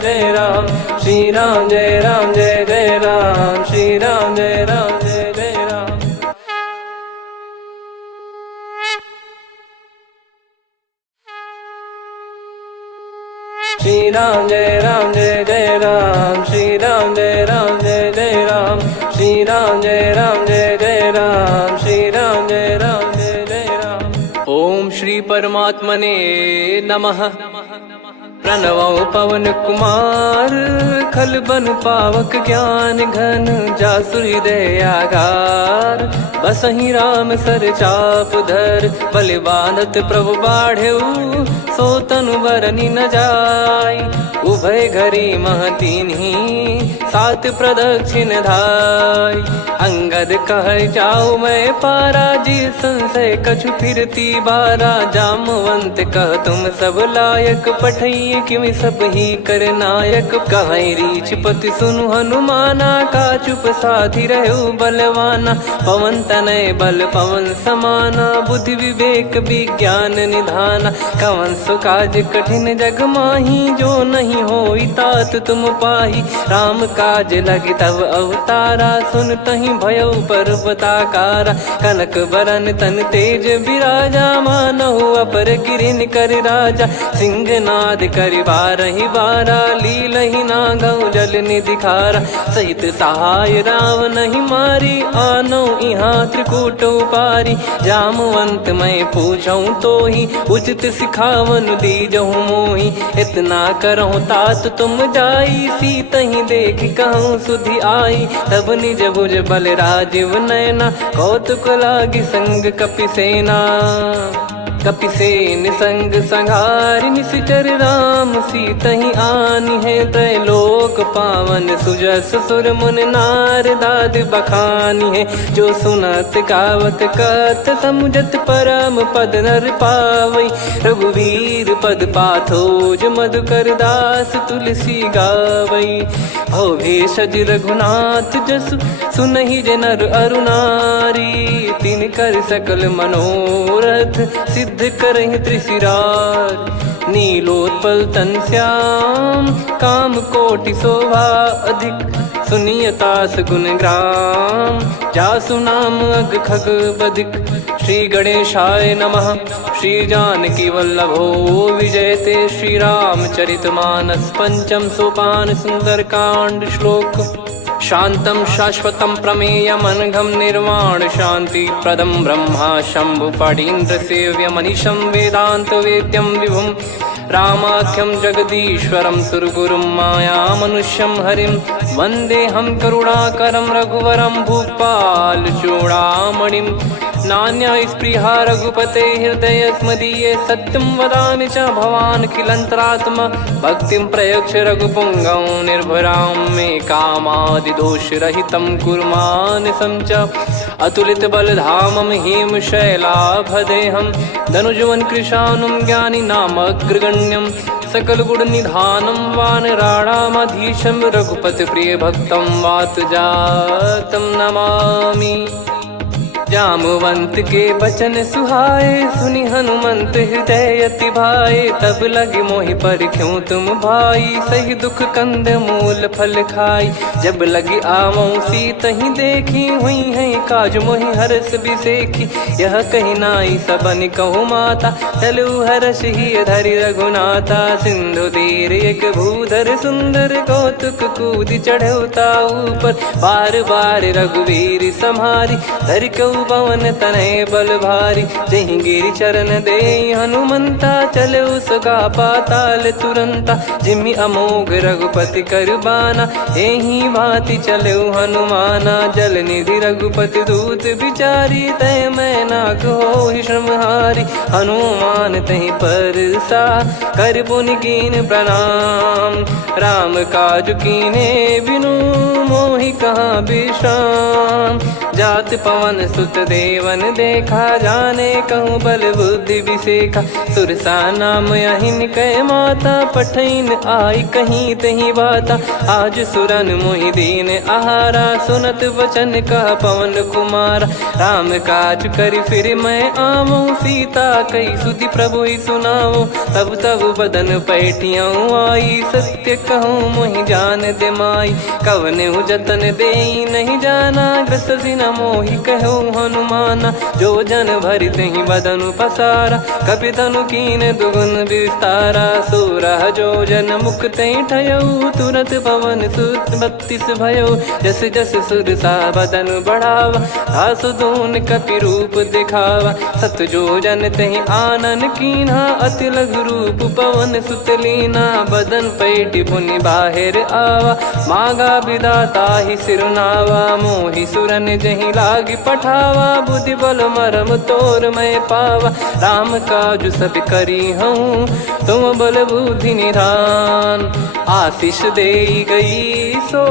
जय राम, श्री राम जय जय राम, श्री राम जय जय राम। श्री राम जय जय राम, श्री राम जय जय राम, श्री राम जय जय राम, श्री राम जय जय राम। ओम श्री परमात्मने नमः। प्रणवौ पवन कुमार, खल बन पावक ज्ञान घन, जासु हृदय आगार। बसहि राम सर चाप धर, बलि बांधत प्रभु बाढ़ऊ, सो तनु बरनि न जाय। उभय घरी महतीन्ही, सात प्रदक्षिण धाय। अंगद कह जाऊ मैं पारा, जी संशय कछु फिरती बारा। जामवंत कह तुम सब लायक, पठई किमि सब ही कर नायक। कहै रीछ पति सुनु हनुमाना, का चुप साधि रहु बलवाना। पवन तनय बल पवन समाना, बुद्धि विवेक विज्ञान निधाना। कवन सो काज कठिन जग माही, जो नहीं होई तात तुम पाही। राम काज लगी तब अवतारा, सुन तहि भयउ पर्वताकारा। कनक बरन तन तेज बिराजा, मानहु अपर गिरिन कर राजा। सिंहनाद करि बारहि बारा, लीलहि नागौ जल निधि खारा। सहित सहाय राम नहीं मारी, आनौ इहाँ त्रिकूट उपारी। जामवंत मैं पूछऊँ तोहि, उचित सिखावन दीजहु मोहि। इतना करहु तात तुम जाई, सीतहि देख कहूँ सुधि आई। तब निज भुज बल राजीव नयना, कौतुक लागी संग कपिसेना। कपिसेन संग संघारि निशिचर राम, सीतहि आनि है त्रैलोक पावन। सुजस सुर मुन नार दाद बखानी है, जो सुनत गावत कथ समुझत परम पद नर पावै। रघुवीर पद पाथोज मधुकर दास तुलसी गावै। भव भेषज रघुनाथ जसु, सुनहि जे नर अरु नारी। तिन कर सकल मनोरथ, सिद्ध करहि त्रिशिरार। नीलोत्पल तन श्याम, काम कोटि शोभा अधिक। सुनियतास गुण ग्राम, जासु नाम अग खग बधिक। श्री गणेशाय नमः। श्री जानकी वल्लभो विजयते, श्री रामचरित मानस पंचम सोपान सुंदरकांड श्लोक। शांतं शाश्वतं प्रमेयमनघं निर्वाण शांति प्रदं ब्रह्मा शंभु फणीन्द्र सेव्य मनीषं वेदांत वेद्यं विभुं। रामाख्यं जगदीश्वरं सुरगुरुं माया मनुष्यं हरिं। वन्देऽहं करुणाकरं रघुवरं भूपाल चूडामणिं। नान्या स्पृहा रघुपते हृदय स्मदीये, सत्यं वदामि च भवान् खिलन्तरात्मा। भक्तिं प्रयच्छ रघुपुङ्गं निर्भरां मे कामादिदोषरहितं कुर्मानसं च। अतुलित बलधामं हेमशैलाभदेहं, धनुजवन कृशानुं ज्ञानिनामग्रगण्यं। सकल गुण निधानं वानराणामधीशं, रघुपति प्रिय भक्तं वातजातं नमामि। जामवंत के बचन सुहाए, सुनि हनुमंत हृदय अति भाए। तब लगे मोहि पर क्यों तुम भाई, सही दुख कंद मूल फल खाई। जब लगी आवऊं सीत ही देखी, हुई है काज मोहि हरस बिसेखी। यह कही नाई सबन कहु माता, चलू हरष ही धरि रघुनाथा। सिंधु तीर एक भूधर सुंदर, कौतुक कूद चढ़ौता ऊपर। बार बार रघुवीर सम्हारी, धरि कहु पवन तनय बल भारी। जहि गिरि चरण दे हनुमंता, चलो सगा पाताल तुरंता। जिमि अमोघ रघुपति कर बाना, एहि भांति चलो हनुमाना। जल निधि रघुपति दूत बिचारी, तय मैं नाग होहि श्रमहारी। हनुमान तहि परसा, कर पुनि कीन प्रणाम। राम काज कीने बिनु, मोहि कहाँ विश्राम। जात पवन सुत देवन देखा, जाने कहूँ बल बुद्धि विसेखा। सुरसा नाम अहिन कै माता, पठैन आई कहीं तहीं बाता। आज सुरन मोहि दीन आहारा, सुनत वचन कह पवन कुमारा। राम काज करि फिर मैं आवऊं, सीता कई सुधि प्रभु ही सुनाओ। तब तब बदन पैठियाँ आई, सत्य कहूँ मोहि जान दे माई। कवने जतन दे नहीं जाना, ग्रसि न मोहि कहूँ हनुमाना। जो जन भरि तहि बदनु पसारा, कपि तनु कीन दुगुन विस्तारा। सोरह जो जन मुख तहि ठयऊ, तुरत पवन सुत 32 भयऊ। जस जस सुरसा बदन बढ़ावा, आसु दून कपि रूप दिखावा। सत जो जन तहि आनन कीन्हा, अति लघु रूप पवन सुत लीना। बदन पैठि पुनि बाहिर आवा, मांगा विधाता ही सिरुनावा। मोहि सुरन जहि लागी पठावा, बुद्धि बल मरम तोर मैं पावा। राम काज सब करी हूँ, तुम बल बुद्धि निधान। आशीष दे गई सो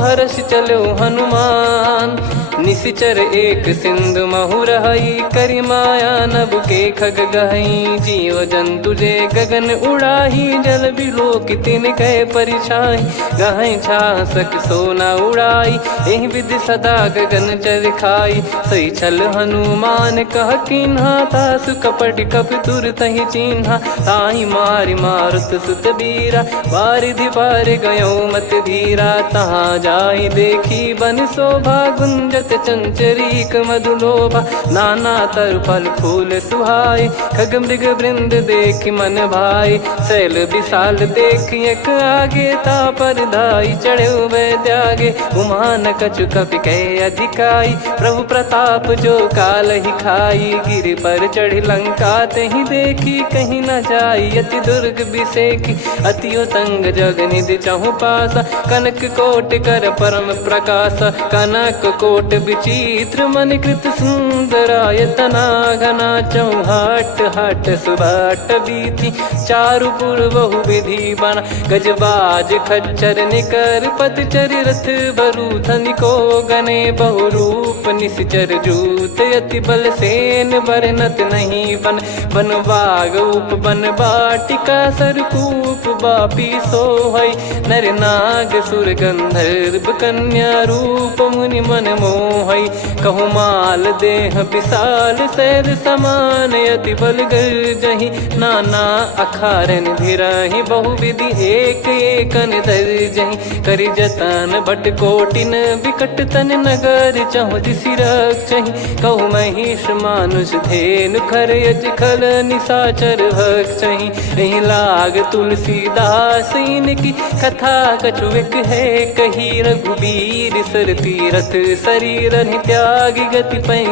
हर्ष चलो हनुमान। निशिचर एक सिंधु महु रहई, करि माया नभ के खग गहई। जीव जंतु जे गगन उड़ाही, जल बिलोक तिन कह परिछाई। गहई छासक सोना उड़ाई, एहि विधि सदा गगन चर खाई। सही छल हनुमान कह कीन्हा, तासु कपट कपि तुर तहि चिन्हा। ताहि मारि मारुत सुत बीरा, बारिधि पार गयो मत धीरा। तहाँ जाई देखी बन शोभा, गुंजत चंचरीक मधुलोभा। नाना तरु फल फूल सुहाए, खग मृग वृंद देख मन भाई। शैल विशाल देख एक आगे, तापर धाई चढ़े वै त्यागे। उमान कछु कपि कह अधिकाई, प्रभु प्रताप जो काल ही खाई। गिर पर चढ़ी लंका तहि देखी, कहीं न जाई अति दुर्ग बिसेखी। अति उतंग जग निधि चहु पासा, कनक कोट कर परम प्रकाशा। कनक कोट विचित्र मन कृत सुंदरायतना। घना चौहाट हाट सुबाट बीथी, चारु पुर बहु विधि बना। गजबाज खच्चर निकर पतचर, रथ बरु धनिको गने। बहु रूप निश्चर जूत, अति बल सेन बरनत नहीं बन। बन बाग उप बन बाटिका, सरकूप बापी सोहई। नर नाग सुर गंधर्व कन्या, रूप मुनि मन मोहई। कहु माल देह विशाल, शैल समान अति बल गर्जहि। नाना अखारन भिरहि, बहु विधि एक एकन दर्जहि। करि जतन भट कोटिन, विकट तन नगर चहु दिसि रक्षहि। कहु महिष मानुष धेनु, खर यज खल निशाचर भक्षहि। एहि लाग तुलसीदास इनकी, कथा कछु एक है कही। रघुबीर सर तीरथ शरीर, त्यागी गति पै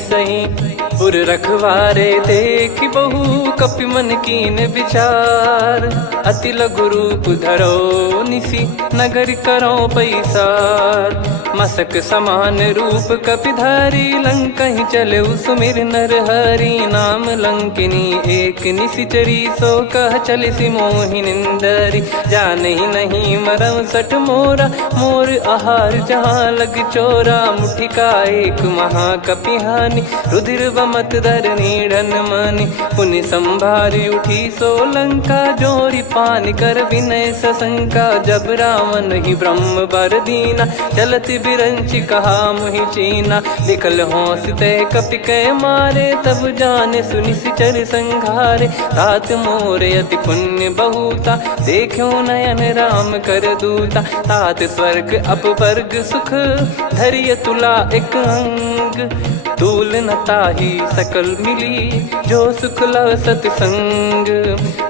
सही। पुर रखवारे देख बहु, कपि मन कीन विचार। अति लघु रूप धरो निसी, नगर करो पैसार। मसक समान रूप कपि धारी, लंकहि चले सुमिर नर हरि। नाम लंकिनी एक निशिचरी, सो कह चलिसि मोहि निंदरी। जानहि नहीं मरम सठ मोरा, मोर आहार जहाँ लग चोरा। मुठिका एक महाकपि हानि, रुधिर बमत धरनी ढन मनि पुनि संभारी उठी सो लंका जोरी पानी कर विनय सशंका जब रावण ही ब्रह्म बर दीना चलत बिरंची कहा मुहि चीना निकल होंस ते कपि कै मारे तब जाने सुनि सिचर संघारे तात मोरे अति पुण्य बहुता देखो नयन राम कर दूता तात स्वर्ग अपवर्ग सुख धरिय तुला एक अंग तूल न ताही सकल मिली जो सुख लव सतसंग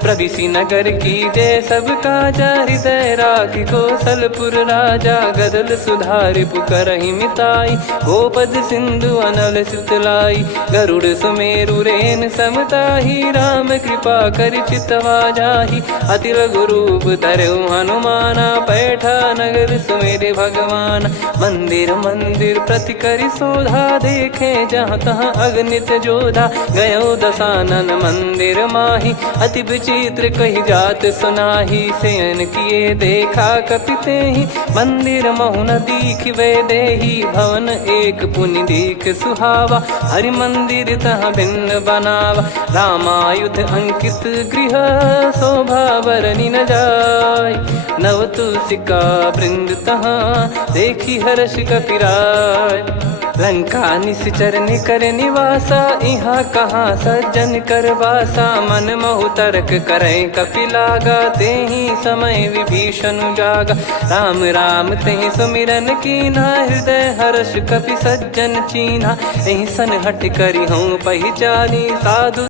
प्रविसी नगर की जय सब काजा हृदय राखी कौशलपुर राजा गदल सुधारि पुकरहि मिताई गोपद सिंधु अनल सितलाई गरुड़ सुमेरु रेन समताही राम कृपा कर चितवा जाही अति रघु रूप धरऊ हनुमाना पैठा नगर सुमेरे भगवान मंदिर मंदिर प्रति करि शोधा देखे जहाँ तहाँ अगणित जोधा गयो दसानन मंदिर माही अति विचित्र कही जात सुनाही सेन किए देखा कपिते ही मंदिर महु न दीख वे देही भवन एक पुनि दीख सुहावा हरि मंदिर तहाँ भिन्न बनावा रामायुध अंकित गृह शोभा बरनी न जाय नव तुलसी का वृंद तहाँ देखी हर्ष कपिराय लंका निश्चर निकर निवासा यहाँ कहाँ सज्जन कर वासा मन महु तर्क करे कपिलागा ते ही समय विभीषण जागा राम राम ते सुमिरन कीन्हा हृदय हर्ष कपि सज्जन चीन्हा एहि सन हट करी हूँ पहिचानी साधु